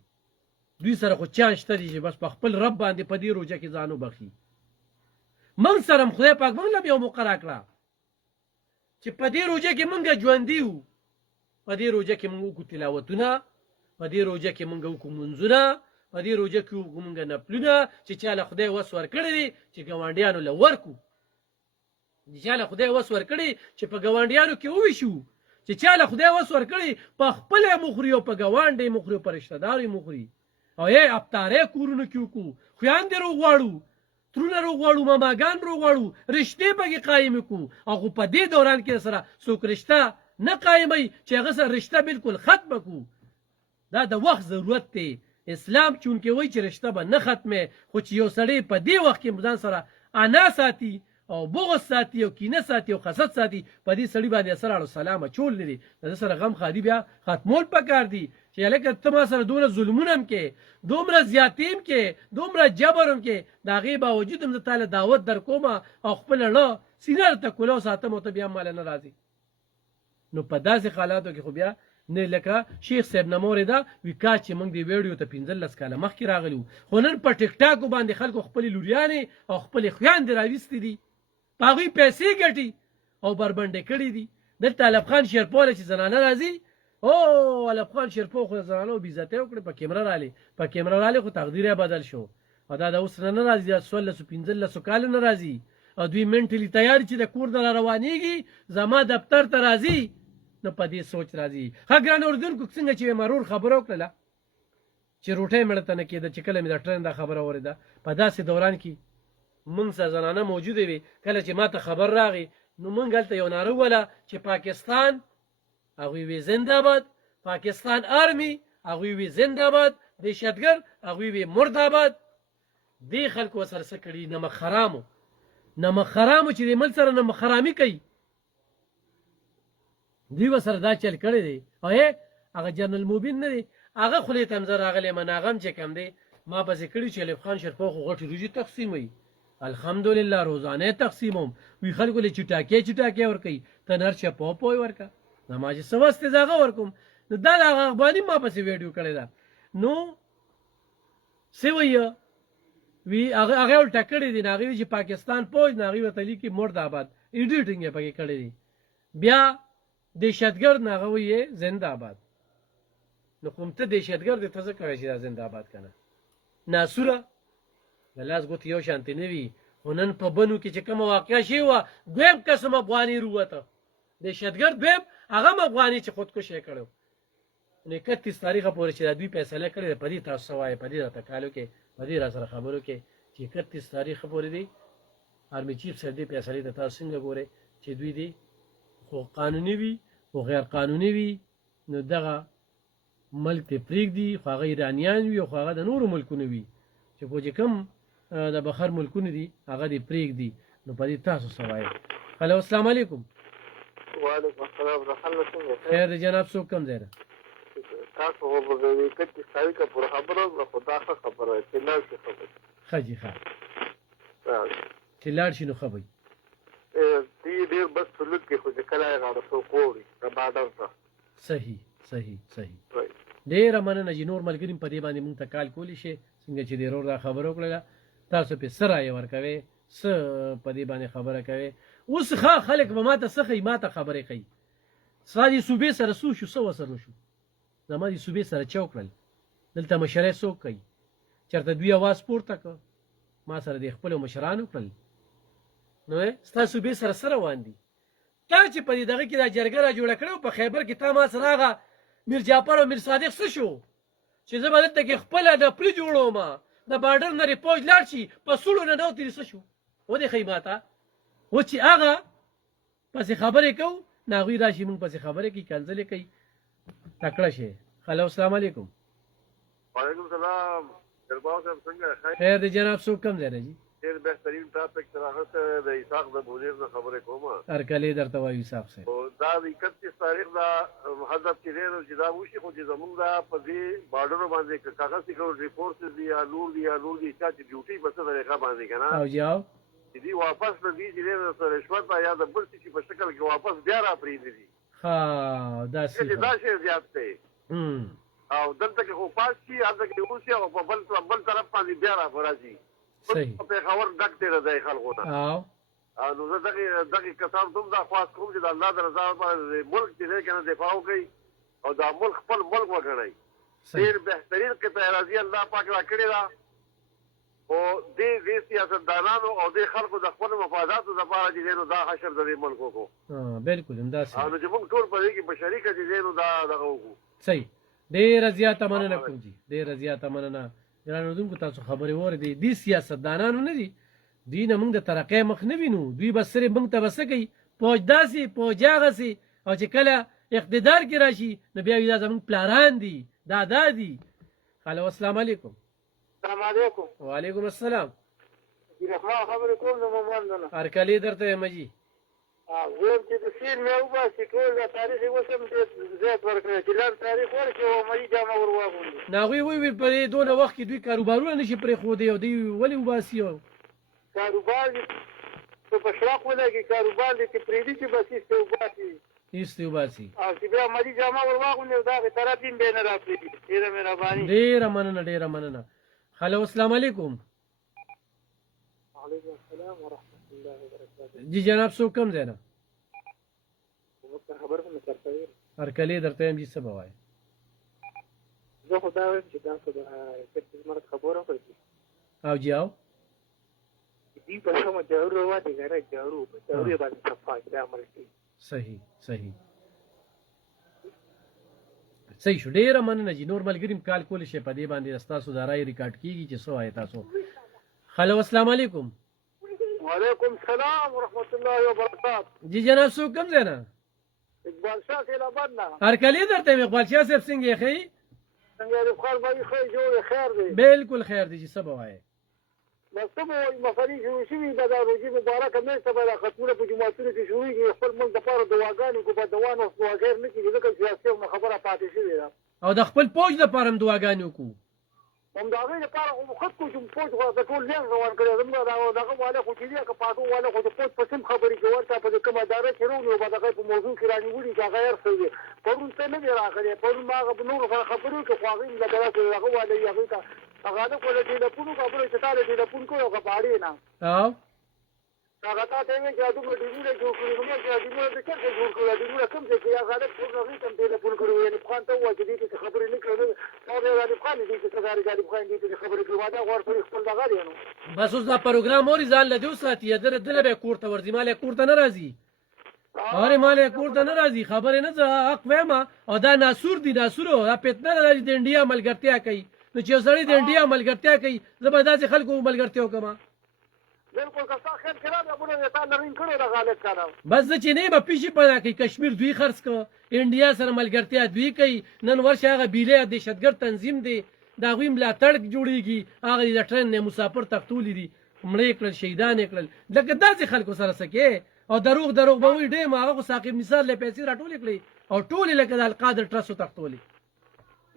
دوی سره خو چانس شته دي چې بس په خپل رب باندې په دې روجه کې ځان وبخي موږ سره خدای پاک موږ له یو مقرره کړه چې په دې روجه کې موږ ژوندي یو په دې روجه کې موږ وکړو تلاوتونه په دې روجه کې موږ وکړو منځونه په دې روجه کې وکړو موږ نفلونه چې چاله خدای وس ورکړی دی چې ګاونډیانو له ورکو چاله خدای وس ورکړی چې په ګاونډیانو کې وویشو چې چاله خدای وس ورکړی په خپل مخري او په ګاونډي مخري او په رشتہ داري مخري او یې ابتاره کورونو کې وکړو خویاندې روغواړو ترونه روغواړو ماماګان روغواړو رشتې پکې قایم کړو او په دې دوران کې سره څوک رشتہ نه قایموي چې هغه سره رشته بالکل ختمه کړو دا د وخت ضرورت دی اسلام چونکې وایي چې رشته به نه ختمه خو چې یو سړی په دې وخت کې ځان سره انا ساتي او بغض ساتي او کینه ساتي او حسد ساتي په دې سړي باندې اثر علی السلام چول لري د سره غم خادي بیا ختمول پکار دي چې لکه ته ما سره دومره ظلمونه هم کې دومره زیاتیم کې دومره جبر هم کې د هغې باوجود هم زه تاله دعوت در کوم او خپله له سینه ته کولو ساتم او ته بیا ماله نه راځي نو په داسې حالاتو کې خو بیا نه لکه شیخ صاحب نه مورې ده وي کاش چې موږ دې ویډیو ته 15 کاله مخکې راغلي وو خو نن په ټیک ټاکو باندې خلکو خپلې لوریانې او خپلې خویندې راویستې دي په هغوی پیسې ګټي او بربنډې کړي دي دلته علب خان شیرپوله چې زنانه راځي او علب خان شیرپو خو د زنانو بېعزتۍ وکړې په کیمره رالې خو تقدیر یې بدل شو او دا د اوس نه راځي دا 15 کاله نه راځي او دوی منټلي تیار چې د کور نه را روانېږي زما دفتر ته راځي نو په دې سوچ راځي ښه ګران اردونکو څنګه چې مرور خبره وکړله چې روټۍ مړه ته نه کېده چې کله مې د ټرین دا خبره اورېده په داسې دوران کې موږ سره زنانه موجوده وي کله چې ما ته خبر راغی نو موږ هلته یو ناره وویله چې پاکستان هغوی وی زنده‌باد پاکستان آرمي هغوی وی زنده‌باد دهشتګرد هغوی وی مرداباد دې خلکو ورسره څه کړي نمک خرامو چې د ملک سره نمک خرامي کوي دوی ورسره دا چل کړی دی او هغه جنرال موبین نه دی هغه خولې ته هم زه راغلی من هغه هم چې کم دی ما پسې کړي چې الف خان شرپو خو غټې روژې تقسیموي الحمدلله روزانه تقسیموم وی خلکو له چټاکې ورکوي ته نر شپو پوی ورکه زما چې څه وس دی زه هغه ورکوم نو دا د هغه اخباري ما پسې ویډیو کړی ده نو څه وایه وی هغه الټه کړی دی نو هغې وي چې پاکستان پوج نو هغې ورته لیکي مرداباد ایډیټینګ یې پکې کړی دی بیا دهشتګرد نه هغه وایي زنده‌باد نو کوم ته دهشتګرد ته څه کوی چې دا زنده‌باد که نه ناسوره د لاس ګوتې یو شانتې نه وي خو نن په بنو کې چې کومه واقعه شوې وه دویم قسم افغاني رووته دهشتګرد دویم هغه هم افغاني چې خودکشي یې کړی نو 31 تاریخه پورې چې دا دوی فیصله کړې ده په دې تاسو څه وایئ په دې راته کالو کې په دې را سره خبرو کې چې 31 تاریخه پورې دی آرمي چیف صاحب دې فیصلې ته تاسو څنګه ګورئ چې دوی دې خو قانوني وي خو غیر قانوني وي نو دغه ملک ته پرېږدي خو هغه ایرانیان وي او خو هغه د نورو ملکونو وي چې خو چې کوم د بخر ملکونه دي هغه دې پرېږدي نو په دې تاسو څه وایئ هلو السلام علیکم وعلیکم السلام ورحمة الله خیر دی جناب څوک کوم ځای ده تاسو خو به د 31 تاریخه پورې خبره وکړه خو دا ښه خبره ده چې لاړ شي ښه به ښه جي ښه چې لاړ شي نو ښه به دې ډېر بد سلوک کې خو چې کله یې غاړه څوک وړي د بارډر ته صحیح ډېره مننه چې نور ملګري په دې باندې مونږ ته کال کولی شي څنګه چې د ورور دا خبره وکړله تاسو پې څه رایه ورکوئ څه په دې باندې خبره کوئ اوس ښه خلک به ما ته څه ښایي ما ته خبرې کوي ستا دې صوبې سره څه وشو څه ورسره وشو زما دې صوبې سره چا وکړل دلته مشرۍ څوک کوي چېرته دوی اواز پورته کړ ما سره د خپلو مشرانو کړل نو ستا صوبې سره څه روان دي تا چې په دې دغه کې دا جرګه را جوړه کړې په خیبر کې تا ما سره هغه میر جعفر او میر صادق څه شو چې زه به دلته کې خپله ډپلي جوړوم د بارډر نه پوج لاړ شي په سولو نه نوترې څه شو ودې ښایي ما ته اوس چې هغه پسې خبرې کوو نو هغوی راشي موږ پسې خبرې کوي کنځلې کوي تکړه شي هلو السلام علیکم وعلیکم السلام درباو صاحب څنګه خیر دی جناب څوک کوم ځای نه جي ډېر بهترین ټاپک سره هغه د اسحاق د بوزیر نه خبرې کوم هرکلی درته وایو اسحاق صاحب دا د 31 تاریخ دا هدف چې دی چې دا وشي خو چې زموږ دا په دې بارډرو باندې کاغذ سیکورټي فورسز دي یا نور دي چا چې ډیوټي په څه طریقه باندې که نه او جاو چې دوی واپس نه دي چې دی رشوت یا د بل څه په شکل کې واپس بیا را پرېږدي دي ښه دا شی زیات دی او دلته کې خو پاس شي هلته کې اوسي او په بل طرف باندې بیا را راځي صحیح پېښور ډک دی د خلکو ته نو زه دغې کسانو ته هم دا خواست کوم چې د الله د رضا لپاره ملک چې دی که نه دفاع وکړئ او دا ملک خپل ملک وګڼئ ډېر بهترین قطع اراضي الله پاک را کړې ده خو دې سیاستدانانو او دې خلکو د خپلو مفاداتو دپاره چې دی نو دا حشر د دې ملک وکړو بلکل همداسې نو چې موږ ټول په دې کې په شریکه چې دی نو دا دغه وکړو صحیح ډېره زیاته مننه کوم جي ډېره زیاته مننه ګران اورېدونکو تاسو خبرې واورېدې دې سیاستدانانو نه دي دوی نه موږ د ترقۍ مخ نه وینو دوی به صرف موږ ته به څه کوي پوج داسې پوج هغسې او چې کله اقتدار کې راشي نو بیا دا زموږ پلاران دي دادا دي. هلو السلام علیکم. السلام علیکم. وعلیکم السلام. رحمان خبرې کوم نو ممنه هرکلی درته یم جي. زه چې د سیل مې وباسي ټول دا تاریخ یې وسم زیات ورکړی چې لږ تاریخ ورکړي او عملي جامه ور واغوندي. نو هغوی وویل په دې دونه وخت کې دوی کاروبارونه نشي پرېښودی او دوی ولې وباسي کاروبار دې په شراق ولګي کاروبار دې چې پرېږدي چې بس ایسته وباسي ایسته وباسي او چې بیا عملي جامه ور واغوندي او د هغې طرف یې بیا نه راپرېږدي. ډېره مهرباني. ډېره مننه ډېره مننه. هلو السلام علیکم. وعلیکم السلام ورحمة الله وبرکاته. جی جناب څوک کوم ځای نه؟ خبر هم درته ویل. هرکلی درته یم جي څه به وایې؟ زه خو دا وایم چې دا خو د مرګ خبره خو او جي او دوی په سمه جارو روانې که نه جارو په جارو یې باندې صفا چې دا عمل کوي. صحیح صحیح صحیح شو. ډېره مننه جي. نور ملګري هم کال کولی شي په دې باندې ستاسو دا رایې ریکارډ کېږي چې څه وایې تاسو. هلو السلام علیکم. وعلیکم السلام ورحمة الله وبرکاته. جی جناب څوک کوم ځای نه؟ اقبال شاه خیلاباد نه. هرکلی درته یم. اقبال شاه صاحب څنګه یې ښه یې؟ څنګه یې خیر بھائی ښه جوړ خیر دی. بالکل خیر دی جي څه به وایې؟ بس څه به وایي مسلې شروع شوي به دا روژې مبارکه میاشته به دا ختمونه په جوماتونو کې شروعېږي خپل ملک دپاره دعاګانې کو په دوا نه دعا خیر نه کېږي ځکه سیاسي نه خبره پاتې شوې ده او د خپل پوج دپاره هم دعاګانې وکړو. هم د هغې لپاره خو خود کو چې پوج خو د ټول لیان روان کړی زموږ دغه والا خو چې دی که پاټو والا خو د پوج په سم خبرې کې ورته په دې کومه اداره کې روغلي به دغه په موضوع کې رانیولي چې هغه هر څه وي. پرون ته نه دی راغلی پرون ما هغه نورو سره خبرې وکړې خو هغې لکه داسې هغه والا یې هغې ته هغه نه کوله ټېلیفون خبرې چې تا له ټېلیفون کوی او که پاړې نه هغه تا ته یې ویل چې دومره ډیمونه جوړ کړي نو چې ډیمونه د چېرته جوړ کړي ډیمونه کوم ځای کې هغه هلک ټول هغې ته هم ټېلیفون کړی و یعنې خان ته ووایه چې دې ته خبرې نه کړې هغه غالب خان دې ته څه غالب خان دې ته خبرې کړي ما دا غوړ پرې خپل دغه دی نو بس اوس دا پروګرام اوري ځان له دې وساتي دله به یې کور ته ورځي مال یې کور ته نه راځي. اره مال یې کور ته نه راځي خبرې نه زه حق وایم. او دا ناسور دي ناسورو دا فتنه ده چې د انډیا ملګرتیا کوي. نو چې یو سړی د انډیا ملګرتیا کوي زه به داسې خلکو ملګرتیا وکړم. بالکل که ستا خیر خراب یا بوله تا لرین کړی ده غالب کنه بس زه چې نه یم پیشې پیدا کوي. کشمیر دوی خرڅ کړه انډیا سره ملګرتیا دوی کوي. نن ورشه هغه بیلې دهشتګرد تنظیم دی د هغوی ملاتړ جوړېږي هغه د ټرین نه مسافر تښتولي دي مړه یې کړل شهیدان یې کړل لکه داسې خلکو سره څه کې او دروغ به وایي ډېم هغه خو ساقب نثار له پیسې راټولې کړې او ټولې لکه د القادر ټرسو تښتولې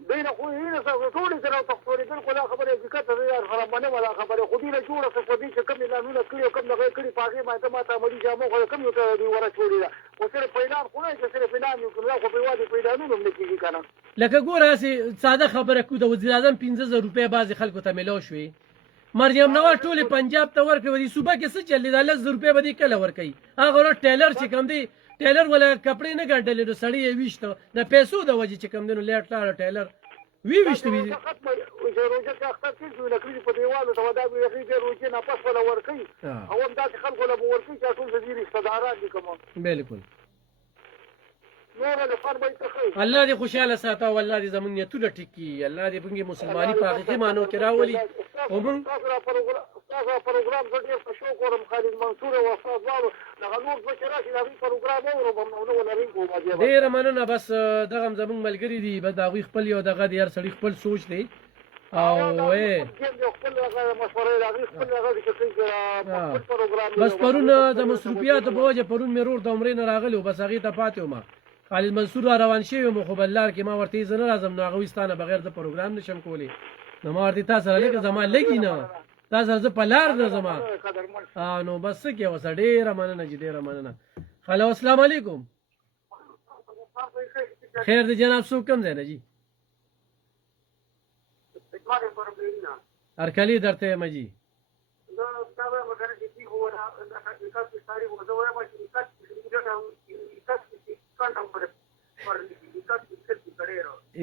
دوی نه خو یې نه ټولې سره تښتولې بالکل دا خبره حقیقت ده یار خرابانه ولا خبره خو دې نه جوړه څه دې چې کوم اعلانونه کړي او کوم دغه کړي په هغې باندې ما ته عملي جامو خو کوم یو ته دوی ورچولې ده خو صرف په اعلان خو نه چې صرف اعلان یو کړو خو په یوازې په اعلانونو هم نه کېږي که نه لکه ګوره هسې ساده خبره کړو د وزیر اعظم 15,000 روپۍ بعضې خلکو ته میلاو شوې. مریم نواز ټولې پنجاب ته ورکړې وه دې صوبه کې څه چلې دا 10,000 روپۍ به دې کله ورکوي. هغه ورځ ټیلر چې کوم دی ټیلر ولا کپړې نه ګنډلې نو سړي یې ویشته د پیسو د وجې چې کوم دی نو لیټ لاړه ټیلر ویشته وي روژه چې اختر کېږي لکړي په دیوالو ته دا به یخي بیا روژې ناپس وله ورکوي او هم داسې خلکو له به ورکوي چې ټول د دې رشته داران دي کوم بالکل. نور خان به ته خیر الله دې خوشاله ساته او الله دې زموږ نیتونه ټیک کړي. الله دې موږ مسلماني په حقیقي معنو کې راولي او موږ تاسو پروګرام زه ډېر په شوق ورم خالد منصور او استاد وارو دغه نور څه چې راشي د هغوی پروګرام اورم نو ولرئ کوم ډېره مننه. بس دغه هم زموږ ملګري دي بس د هغوی خپل یو دغه دی هر سړي خپل سوچ دی او بس پرون د مصروفیاتو په وجه پرون مې رور د عمرې نه راغلی و بس هغې ته پاتې وم. خالد منصور را روان شوی وم خو بل لار کې ما ورته زه نه راځم نو هغوی ستا نه بغیر زه پروګرام نشم کولی نو ما ورته تا سره لږه زما لګي نه تا سره زه په لار نه ځم نو بس څه کې اوسه ډېره مننه جي ډېره مننه. هلو السلام علیکم. خیر دی جناب څوک کوم ځای نه جي؟ هرکلی درته یم جي.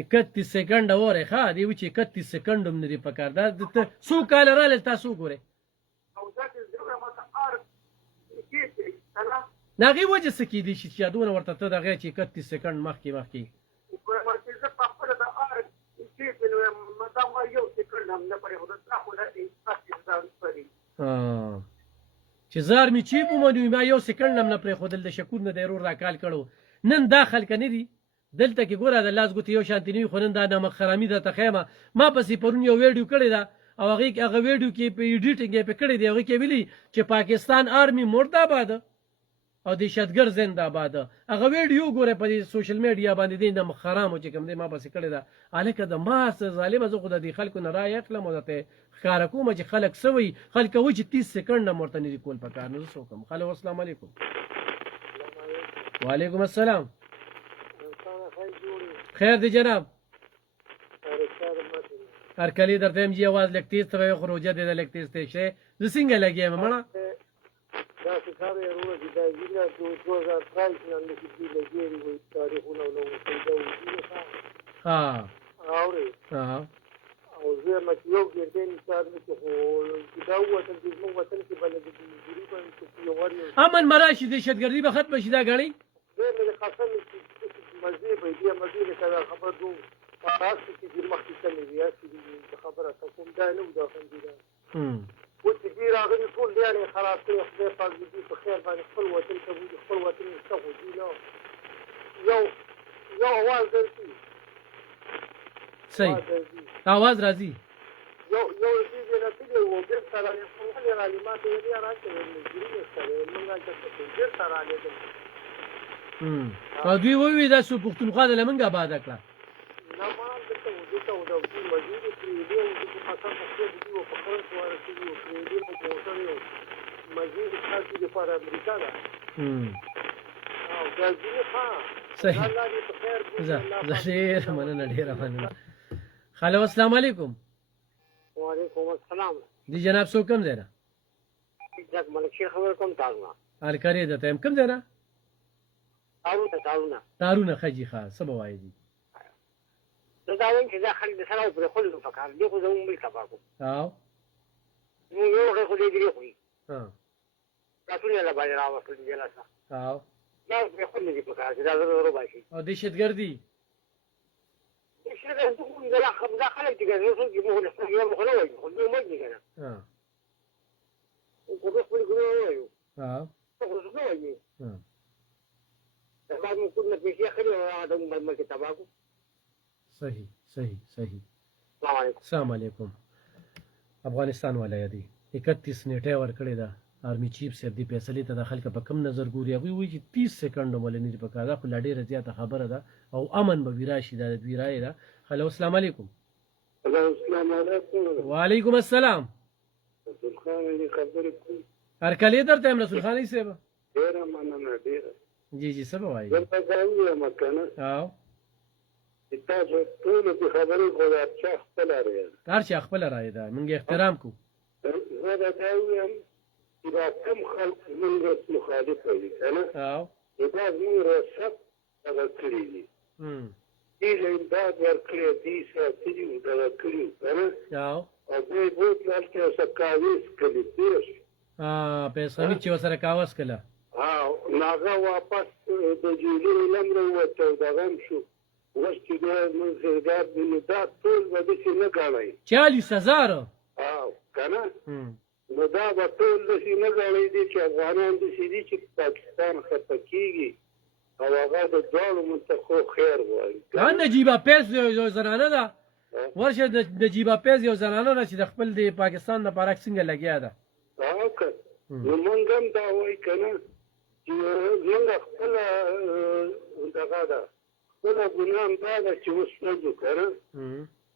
اکتیس سیکنډ وره ښه دی و چې 31 سیکنډ هم نه دی پکار دا څو کاله راغلل تاسو وګورئ د هغې وجه څه کیدی شي چې یادونه ورته ته د هغې چې 31 سیکنډ مخکې چې زار مې چیپ ومنو ما یو سیکنډ هم نه پرېښودل د شکور نه دی رور راکال کړو نن دا خلک نه دي دلته کې ګوره د لاس ګوتې یو شانتي نه وي خو نن دا نمک حرامي درته ښیمه ما پسې پرون یو ویډیو کړې ده او هغه ویډیو کې په ایډیټینګ یې پې کړی دی هغې کې ویلي چې پاکستان آرمي مرداباد او دهشتګرد زنده‌باد هغه ویډیو ګوره په سوشل میډیا باندې دی نمک حرامو چې کوم دی ما پسې کړې ده هلکه د ما څه ظالمه زه خو د دې خلکو نه رایې اخلم او درته ښکاره کوم چې خلک څه وایي خلک وایي چې 30 سکنډ هم ورته نه دي کول پکار نو زه څه وکړم خلک السلام علیکم وعلیکم السلام خیر دی جناب هرکلی درته یم جی आवाज لږ تیز ته خو روجه دی لږ تیز ته شي زه څنګه لګیم مړه دا څه کار یې ورو دي دا وینا 2023 نه کې لګېږي وي تاریخونه نو څه ها اوري او زه مې یو ګرځې نثار مې خو دا وته د موږ وطن کې بلد دي باندې یو ور امن مراشي د دهشتګردي به ختم شي دا غړي زه مې قسم مزي به دې مزي له خبر دوه تاسو چې د مخکې کله بیا چې خبره کوم دا نه و دا خندیدا و چې دې راغلي ټول دی خلاص کړي خدای پاک دې په خیر باندې خپل وطن ته وي خپل وطن ته وځي نو یو आवाज درځي صحیح आवाज راځي یو دې نه پیږي و دې سره یې په هغه راځي ما ته دې راځي چې سره موږ چې دې سره راځي او دوی ووی دا سو پښتونخوا د لمنګ آباد کړه ډېره مننه خالو السلام علیکم وعلیکم السلام دی جناب څوک کوم ځای نه ملک شیر خبر کوم تاسو هرکلی درته یم کوم ځای نه تارونه خجی ښه څه به وایې دي زه دا وایم چې دا خلک د سره پرېښودل پکار دي خو زموږ ملک تباه کړو او موږ یو هغې خو دې درې خوري راتونه یې له باندې راوستل دي جلسه او دا پرېښودل دي پکار چې دا زړه وباسي او دهشتګردي دا خلک چې ګرځي څوک چې موږ له یو خو نه وایي خو دوی مړ دي که نه خو دوی خپلې ګناه نه وایو خو څوک نه وایي بعد موږ ټول نه پیسې اخلي او هغه د ملک تباه کړو صحیح السلام علیکم السلام علیکم افغانستان والا دی 31 نیټه ورکړې ده آرمی چیف صاحب دی فیصلې ته د خلکو په کم نظر ګوري هغوی وایي چې 30 سکنډ هم ولې نه دي پکار دا خو لا ډېره زیاته خبره ده او امن به وي راشي دا د دوی رایې ده هلو السلام علیکم السلام علیکم وعلیکم السلام رسول خان دې خبرې کوي هرکلی درته یم رسول خان صاحب ډېره مننه ډېره جی څه به وایي زه به وایم که نه او چې تاسو ټولو کې خبرې کوو هر چا خپله رایه ده هر چا خپله رایه ده موږ احترام کوو زه به دا ووایم چې دا کوم خلک زموږ مخالفه دي که نه او دا زموږ ریاست دغه کړي دي دې له امداد ورکړی دې ساتلي وو دغه کړي وو که نه او دوی بوتل هلته یو څه کاویز کړي پوه شوې پیسې چې ورسره کاوس کړه نو هغه واپس د جولې علم راووت او دغه هم شو اوس چې بیا موږ زردار دي نو دا ټول به داسې نه ګڼئ 40,000 که نه نو دا به ټول داسې نه ګڼئ دي چې افغانان داسې دي چې پاکستان خفه کېږي او هغه د دواړو منطقو خیر غواړي نجیبه پیس یو زنانه ده ورشه د نجیبه پیس یو زنانه ده چې د خپل د پاکستان لپاره څنګه لګیا ده نو موږ هم دا وایي که نه چې موږ خپله دغه ده خپله ګناه هم دا ده چې اوس وځو که نه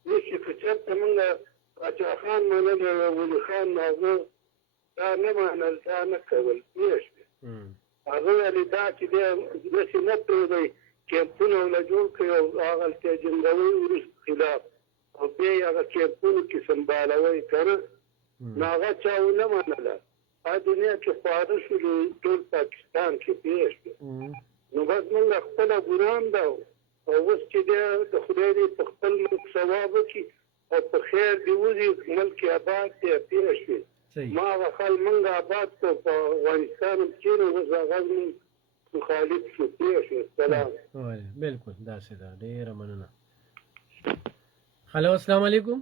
اوس چې که چېرته موږ پاچاخان منلی او ولي خان نو هغه دا نه منل دا نه کول پوه شوې هغه ویلې دا چې دی داسې نه پرېږدئ کیمپونه ونه جوړ کړئ او هغلته یې جنګوئ وروسته خلاف او بیا یې هغه کیمپونو کې سمبالوئ که نه نو هغه چا ونه منله هغه دنیا کې خواره شولو ټول پاکستان کې پوه شوې نو بس موږ خپله ګناه هم ده او اوس چې دی د خدای دې په خپل ملک ثواب وکړي او په خیر دې وځي ملک آباد دی پوه شوې ما هغه خل موږ آباد کړو په افغانستان هم چېرې اوس هغه زموږ مخالف شو پوه شوې سلام بلکل داسې ده ډېره مننه هلو السلام علیکم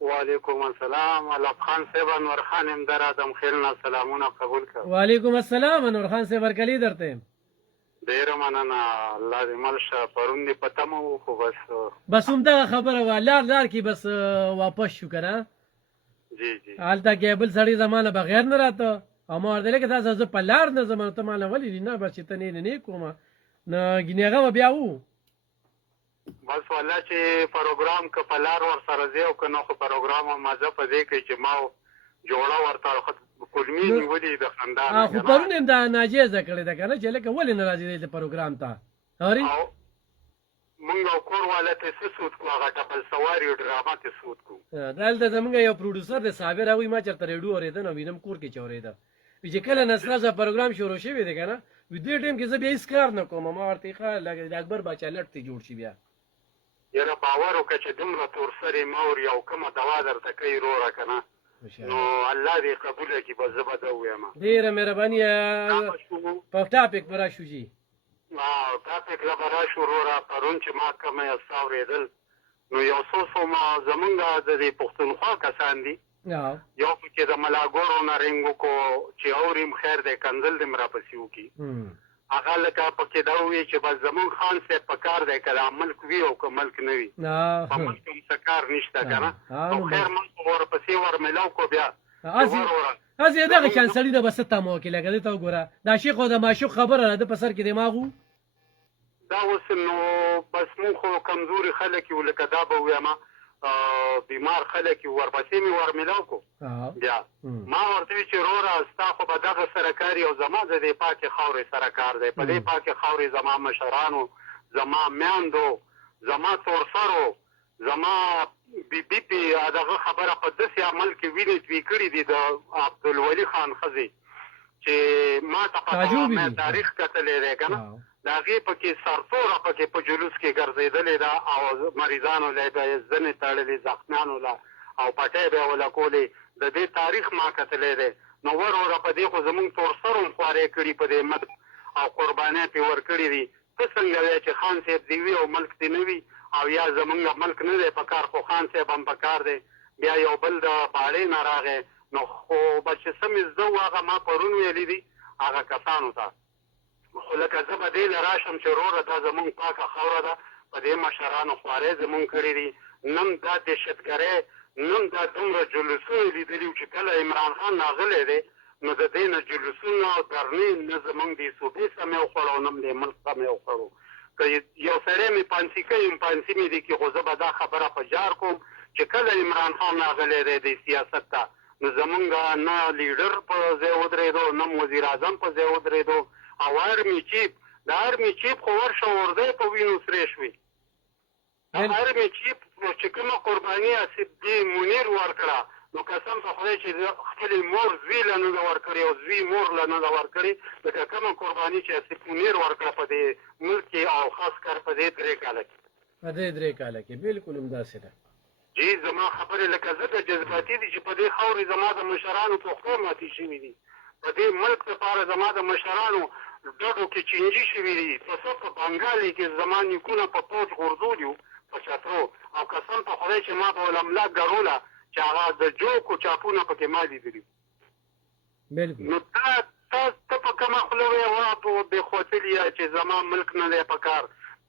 وعلیکم السلام علب خان صاحب انور خان امدار آدم خیل نه سلامونه قبول کړ وعلیکم السلام انور خان صاحب هرکلی درته یم ډېره مننه الله دې مل شه پرون دې په تمه وو خو بس همدغه خبره وه لار کې بس واپس شو که نه جی جی هلته کې بل سړي زمانه بغیر نه راته او ما ورته لکه دا زه په لار نه ځم ته ماله ولې نه بس چې ته نه کومه نه ګینې هغه به بیا وو بس والله چې پروګرام که په لار ورسره ځې او که نه خو پروګرام مزه په دې کوي چې ما جوړه ورته کلمې نیولې د خندا خو پرون هم دا ناجیزه کړې ده که نه چې لکه ولې نه راځي دلته پروګرام ته اورې مونږ او کور والا ته څه سود کړو هغه ټپل سواري ډرامه ته سود کړو دلته زمونږ یو پروډوسر دی صابر هغوی ما چېرته ریډیو اورېده نو وینم کور کې چې اورېده وي چې کله نسله پروګرام شروع شوی دی که نه وي دې ټایم کې زه بیا هېڅ کار نه کوم ما ورته ښه لکه د اکبر باچا لټ ته جوړ شي بیا یاره باور وکړه چې دومره تور سرې مور یو کومه دوا درته کوي وروره که نه نو الله دې قبوله کړي بس زه به ده ووایم ډېره مهرباني په ټاپک به راشو جي ټاپک له به راشو وروره پرون چې ما کومه یاسته اورېدل نو یو څو زمونږ د دې پښتونخوا کسان دي یو پکې د ملاګورو نه رنګ وکړو چې اوریم خیر دی کنځل دې م راپسې وکړي هغه لکه پکې دا ووایي چې بس زمونږ خان صاحب په کار دی که دا ملک وي او که ملک نه وي په ملک هم څه کار نشته که نه او خیر ملک ورپسې ورمیلاو کړو بیا هسې دغه شان سړي نه به څه تمه وکړي لکه دې ته وګوره دا شیخ او د معشوق خبره ده د په سر کې دماغ وو دا اوس نو بس مونږ خو کمزوري خلک یو لکه دا به ووایم بیمار خلک یو ورپسې مې ورمیلاو کړو بیا ما ورته وي چې وروره ستا خو به دغه سره کار او زما د دې پاکې خاورې سره کار دی په دې پاکې خاورې زما مشرانو زما میندو زما تورسرو زما بیبي دغه خبره په داسې عمل کې وینې توی کړي دي د عبدالولي خان ښځې چې ما ته په تاریخ کتلی دی که نه د هغې پکې سرتوره پکې په جلوس کې ګرځېدلې ده او مریضانو له به یې زنې تړلې زخمیانو له او پټۍ به یې ولکولې د دې تاریخ ما کتلی دی نو وروره په دې خو زمونږ تورسر هم خوارې کړي په دې ملک او قربانۍ پې ورکړي دي ته څنګه وایې چې خان صاحب دې وي او ملک دې نه وي او یا زمونږ ملک نه دی په کار خو خان صاحب هم په کار دی بیا یو بل د باړې نه راغی نو خو به چې څه مې زده وو هغه ما پرون ویلي دي هغه کسانو ته خو لکه زه به دې له راشم چې وروره دا زمونږ پاکه خاوره ده په دې مشرانو خوارۍ زمونږ کړي دي نن دا دهشتګرۍ نن دا دومره جلوسونه لیدلي چې کله عمران خان راغلی دی نو د دې نه جلوسونه او درنې نه زمونږ دې صوبې سمې وخوړو نه دې ملک سمې وخوړو که یو سړی مې پانسي کوي پانسي مې دي کې خو زه به دا خبره په جار کوم چې کله عمران خان راغلی دی د سیاست ته نو زمونږ نه لیډر په ځای ودرېدو نه وزیر اعظم په ځای ودرېدو او ارمي چیف د ارمي چیف خو ورشه ورده په وینو سرې شوې ارمي چیف چې کومه قرباني اسیب دې منیر ورکړه نو قسم په خدای چې خپلې مور زوی له نه ده ورکړې او زوی مور له نه ده ورکړې لکه کومه قرباني چې اسیب منیر ورکړه په دې ملک کې او خاص کار په دې 3 کاله کې په دې 3 کاله کې بالکل همداسې ده جی زما خبرې لکه زه د جذباتي دي چې په دې خاورې زما د مشرانو پښتو ماتې شوي دي په دې ملک لپاره زما د مشرانو ډډو کې چینجي شوي دي په بنګالي کې زما نیکونه په پوج غورځولي وو په چترو او قسم په خدای چې ما به ولملا ګروله چې هغه د جوکو چاپونه پکې ما لیدلي نو ته په کومه خوله وایې بې خوتلي چې زما ملک نه دی په کار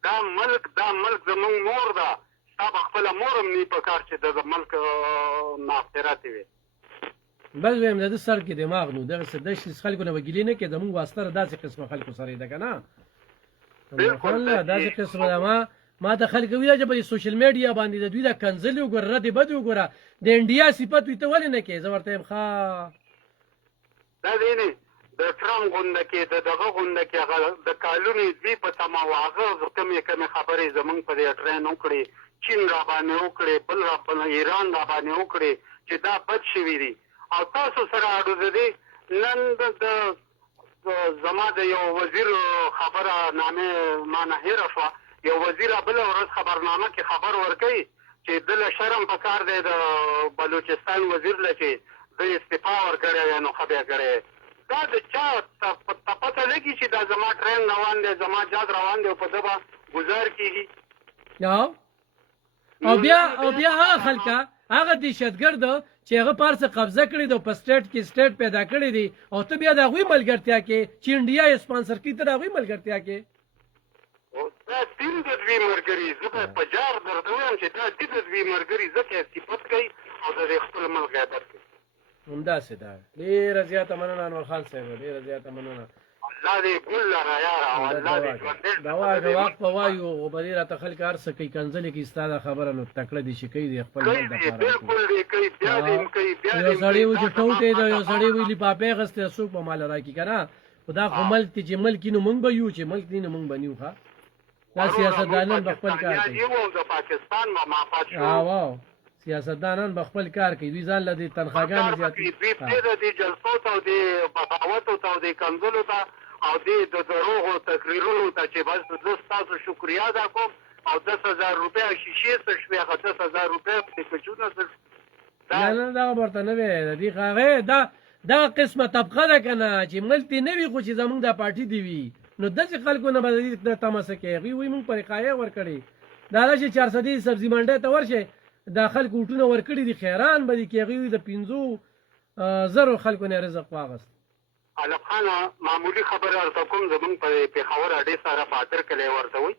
دا ملک زمونږ مور ده ستا به خپله مور هم نه په کار چې د ملک نافتراتې وي بس وایم د ده سر کې دماغ نو دغسې داسې خلکو نه به ګیلې نه کړې زمونږ واسطه داسې قسمه خلکو سره یې ده که نه داسې قسمه ده ما ته خلک وایي چې په سوشل میډیا باندې د دوی دا کنځلې وګوره ردې بدې وګوره د انډیا صفت وي ته ولې نه کوې زه ورته یم ښه دا دی نه د ټرمپ غونډه کې د دغه غونډه کې هغه د کالونو دوی په تمه وو هغه کمې خبرې زمونږ په دې ټرین وکړې چین را باندې وکړې بل را ایران را باندې وکړې چې دا بد شوي دي او تاسو سره اړو دی نن د زما د یو وزیر خبره نامې ما نه هېره شوه یو وزیر بله ورځ خبرنامه کې خبر ورکوي چې ده له شرم په کار دی د بلوچستان وزیر له چې ده استعفا ورکړی دی نو ښه بیا کړی دا د چا ته پته لګي چې دا زما ټرین روان دی زما جاز روان دی او په ده به ګزار کېږي او بیا هغه خلکه هغه دهشتګرد چې هغه پارس قبضه کړی دی په سټیټ کې سټیټ پیدا کړی دی او ته بیا د هغوی ملګرتیا کې چې انډیا یې سپانسر کړي ته د هغوی ملګرتیا کې دا دین د دوی ملګري زه په جار درته وایم چې دا دین د دوی ملګري ځکه صفت کوي او د خپل ملک غیبت کوي همداسې ده. ډېره زیاته مننه انور خان صاحب، ډېره زیاته مننه. الله دې ګل لره یاره او الله دې ژوندی دا واګه وخت په وایو او به دې راته خلک هر څه کوي کنځلې کې ستا دا خبره نو تکړه دي چې کوي دې خپل ملک دپاره بالکل دې کوي بیا دې کوي بیا یو سړی و چې ټوټې ده یو سړی وي لفافې اخېستې څوک به مال راکړي که نه خو دا خو ملک دی چې ملک وي نو موږ به یو چې ملک دی نو موږ به نه یو ښه دا سیاستدانان به خپل کار کوي د پاکستان مافات شو واو سیاستدانان به خپل کار کوي دوی ځان له دې تنخواګانې زیاتې دوی پرېږده دې جلسو ته او دې بغاوتو ته او دې کنځلو ته او دې د دروغو تقریرونو ته چې بس زه ستاسو شکریا ادا کوم او 10,000 روپۍ شیشې څه شوې هغه 10,000 روپۍ پرې کچونه څه نه نه دا ورته نه وی د دې هغې دا قسمه طبقه ده که نه چې ملک دې نه وي خو چې زمونږ دا پارټي دې وي نو داسې خلکو نه به د دې تمسه کوي هغوی وایي مونږ پرې قایع ورکړې دا ده چې 400 سبزي منډۍ ته ورشئ دا خلکو اوټونه ورکړي دي خیران به دي کې هغوی د 5,000 خلکو نه رزق واغست. علم خانه معمولی خبره ورته کوم زمونږ په پېښور اډې سره بهادر کلی ورته وایي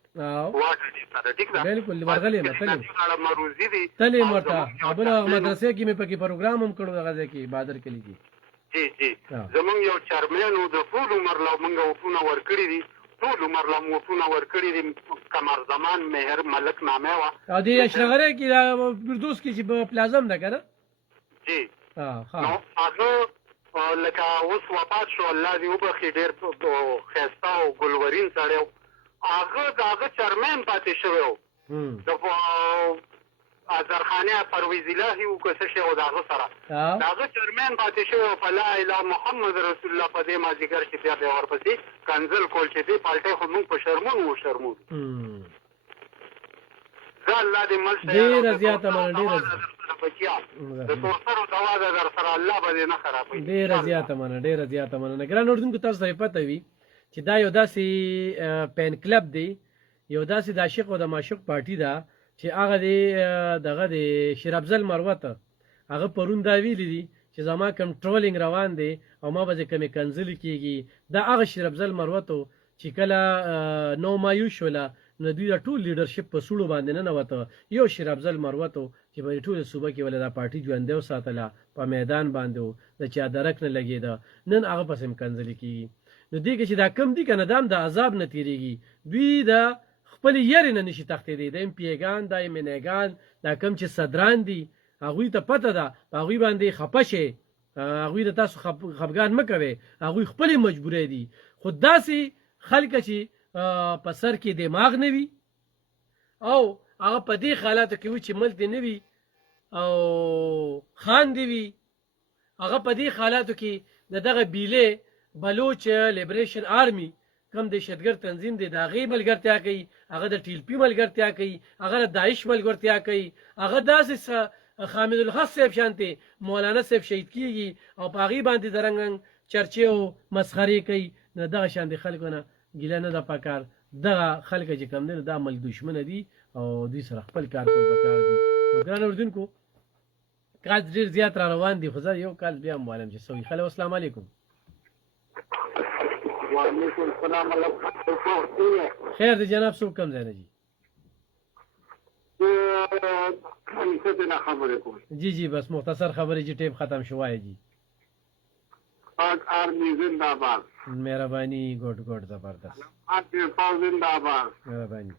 واټ اډې سره ټیک ده بلکل ورغلی یم مروزي دي تلې یم ورته بله مدرسې کې مې پکې پروګرام هم کړو هغه ځای کې بهادر کلي کې جی جی زمونږ یو چیرمین و د ټول عمر له موږ اوټونه ورکړي دي ټول عمر له مو اوټونه ورکړي دي قمر زمان مهر ملک نامه وه او دې اشرغرې کې فردوس کې چې پلازم ده که نه جی نو هغه لکه اوس وفات شو الله دې وبخښي ډېر ښایسته او ګلورین سړی و هغه د هغه چیرمین پاتې شوی و د اظهرخانه پرویز الهي و که څه شی و د هغه سره د هغه چیرمین پاتې شوی و په لا اله محمد رسول الله په دې مازدیګر چې بیا بیا ورپسې کنځل کول چې دې پالټۍ خو موږ په شرمون وشرمون دا الله دې مل ډېره زیاته مننه ډېره زیاته مننه ډېره زیاته مننه ګران اورېدونکو تاسو ته پته وي چې دا یو داسې پین کلب دی یو داسې د عاشق او د معشوق پارټي ده چې هغه د دغه د شیر افضل مروت هغه پرون دا ویلي دي چې زما کوم ټرولینګ روان دی او ما به چې کومې کنځلې کېږي دا هغه شیر افضل مروت و چې کله نو مایوس شوله نو دوی د ټول لیډرشپ په سوړو باندې ننوته یو شیر افضل مروت و چې په ټوله صوبه کې ولې دا پارټي ژوندی وساتله په میدان باندې و د چا درک نه لګېده نن هغه پسې هم کنځلې کېږي نو دې کې چې دا کم دي که نه دا هم د عذاب نه تېرېږي دوی د خپلې یارې نه نشي تښتېدی د ایم پی ایګان دا ایم این ایګان دا کم چې صدران دي هغوی ته پته ده په هغوی باندې خفه شئ هغوی د تاسو خفګان مه کوئ هغوی خپلې مجبورې دي خو داسې خلکه چې په سر کې دماغ نه وي او هغه په دې حالاتو کې وي چې ملک دې نه وي او خان دې وي هغه په دې حالاتو کې د دغه بیلې بلوچ لیبریشن آرمي کم دهشتګرد تنظیم دی د هغې ملګرتیا کوي هغه د ټي ایل پي ملګرتیا کوي هغه د داعش ملګرتیا کوي هغه داسې حامد الحق صاحب شانتې مولانا صاحب شهید کېږي او په هغې باندې د رنګ چرچې او مسخرې کوي نو دغه شانتې خلکو نه ګیله نه ده پکار دغه خلک چې کوم دی نو دا ملک دشمنه دي او دوی سره خپل کار کول پکار دي نو ګران اورېدونکو کال ډېر زیات را روان دي خو زه یو کال بیا هم وایم چې سوي خلک السلام علیکم وعلیکم السلام خیر دی جناب صوب کم ځای نه جی جی بس مختصر خبرې چې ټیم ختم شوی جی آرمی زندہ باد مهرباني ګوډ ګوډ زبردست زندہ باد مهرباني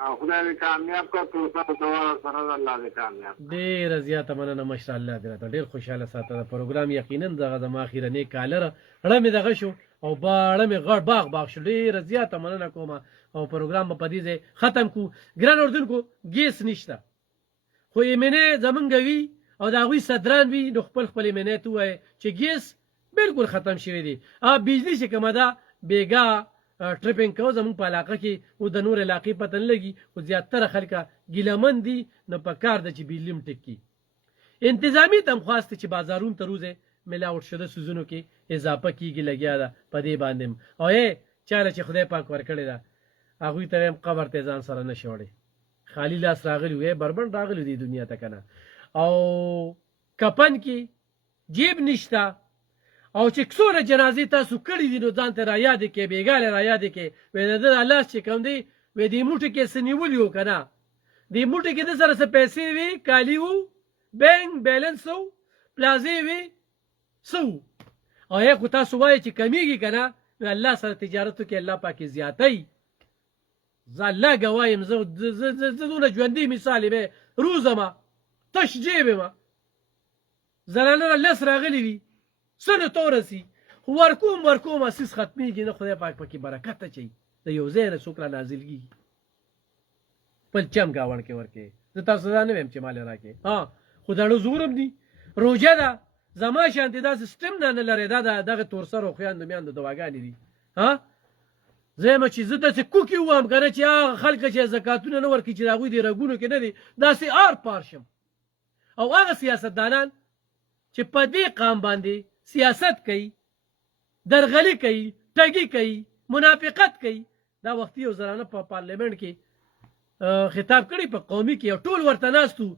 خدای دې کامیاب کړ ټول دعا سره الله دې کامیاب ډېره زیاته مننه ماشاءالله درته ډېر خوشحاله ساته دا پروګرام یقینا دغه زما اخیرنی کالر اړه مې دغه شو او باړه مې غړ باغ شو ډېره زیاته مننه کوم او پروګرام په دې ځای ختم کو ګران اردوونکو ګیس نشته خو یمنه زمونږ وی او دا غوي صدران وی نو خپل یمنه ته وای چې ګیس بالکل ختم شوی دی بجلی چې کومه ده بیګا ټریپینګ کو زمون په علاقه کې او د نور علاقې پته نه لګي او زیاتره خلک ګیلمن دي نو په کار د چې بیلیم ټکی انتظامی تم خواسته چې بازارون ته روزه ملاوت شده سوزونو کې اضافه کیږي لګیا ده په دې باندې او چاله چې خدای پاک ورکړی ده هغوی ته هم قبر ته ځان سره نه شوړي خالی لاس راغلی وي بربند راغلی دی دنیا ته کنه او کفن کې جیب نشته او چې څوره جنازې تاسو کړي دي نو ځان ته را یادې کړئ بېګاله را یادې کړئ وایي د ده لاس چې کوم دی وایي دې موټي کې څه نیولي وو که نه دې موټي کې د سره څه پیسې وي کالي وو بینک بیلنس وو پلازې وي څه وو او یا خو تاسو وایئ چې کمیږي که نه نو الله سره تجارتو کې الله پاکې زیاتی زه الله ګوایم زه دونه ژوندي مثال یې روزمه تش جیب یم زنانه را لس راغلي وي څه نه ته ورسي خو ورکوم اسیس ختمېږي نه خدای پاک پکې برکت اچوي د یو ځای نه څوک را نازلېږي خپل چم ګاوڼ کې ورکې زه تاسو دا نه ویم چې مال راکې خو دړو زورم دي روژه ده زما شانتې دا سیسټم نه لرې دا دغه تورسر او خویندو میندو دواګانې دي زه یم چې زه داسې کوکې ووایم که نه چې هغه خلکه چې زکاتونه نه ورکوي چې د هغوی د رګونو کې نه دي داسې آر پار شم او هغه سیاستدانان چې په دې قام باندې سیاست کوي درغلي کوي ټګي کوي منافقت کوي دا وخت یو زنانه په پارلیمنټ کې خطاب کړی په قومي کې او ټول ورته ناستو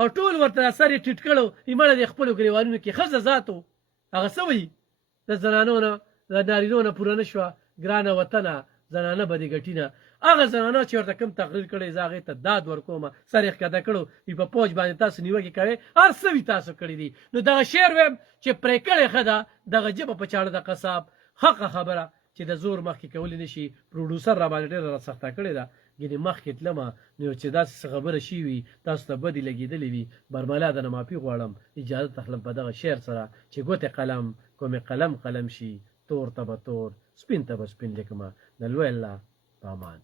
او ټول ورته سر یې ټیټ کړو ایمړه د خپلو ګریوانونو کې ښځه ذاتو هغه څه وایي د زنانو نه د نارینو نه پوره نه شوه ګرانه وطنه زنانه به دې ګټي نه هغه زنانه چې ورته کوم تقریر کړی زه هغې ته داد ورکوم سر یې ښکته کړو په پوج باندې تاسو نیوکې کوئ هر څه وي تاسو کړي دي نو دغه شعر ویم چې پرې کړې ښه ده دغه ژبه په چاړه د قصاب حقه خبره چې د زور مخکې کولی نه شي پروډوسر را باندې ډېره راسخته کړې ده ګینې مخکې تلمه نو چې داسې څه خبره شوي وي تاسو ته بدې لګېدلې وي برملا درنه معافي غواړم اجازه اخلم په دغه شعر سره چې ګوتې قلم کومې قلم شي تور ته به تور سپین ته به سپین لیکمه د لوی الله په امان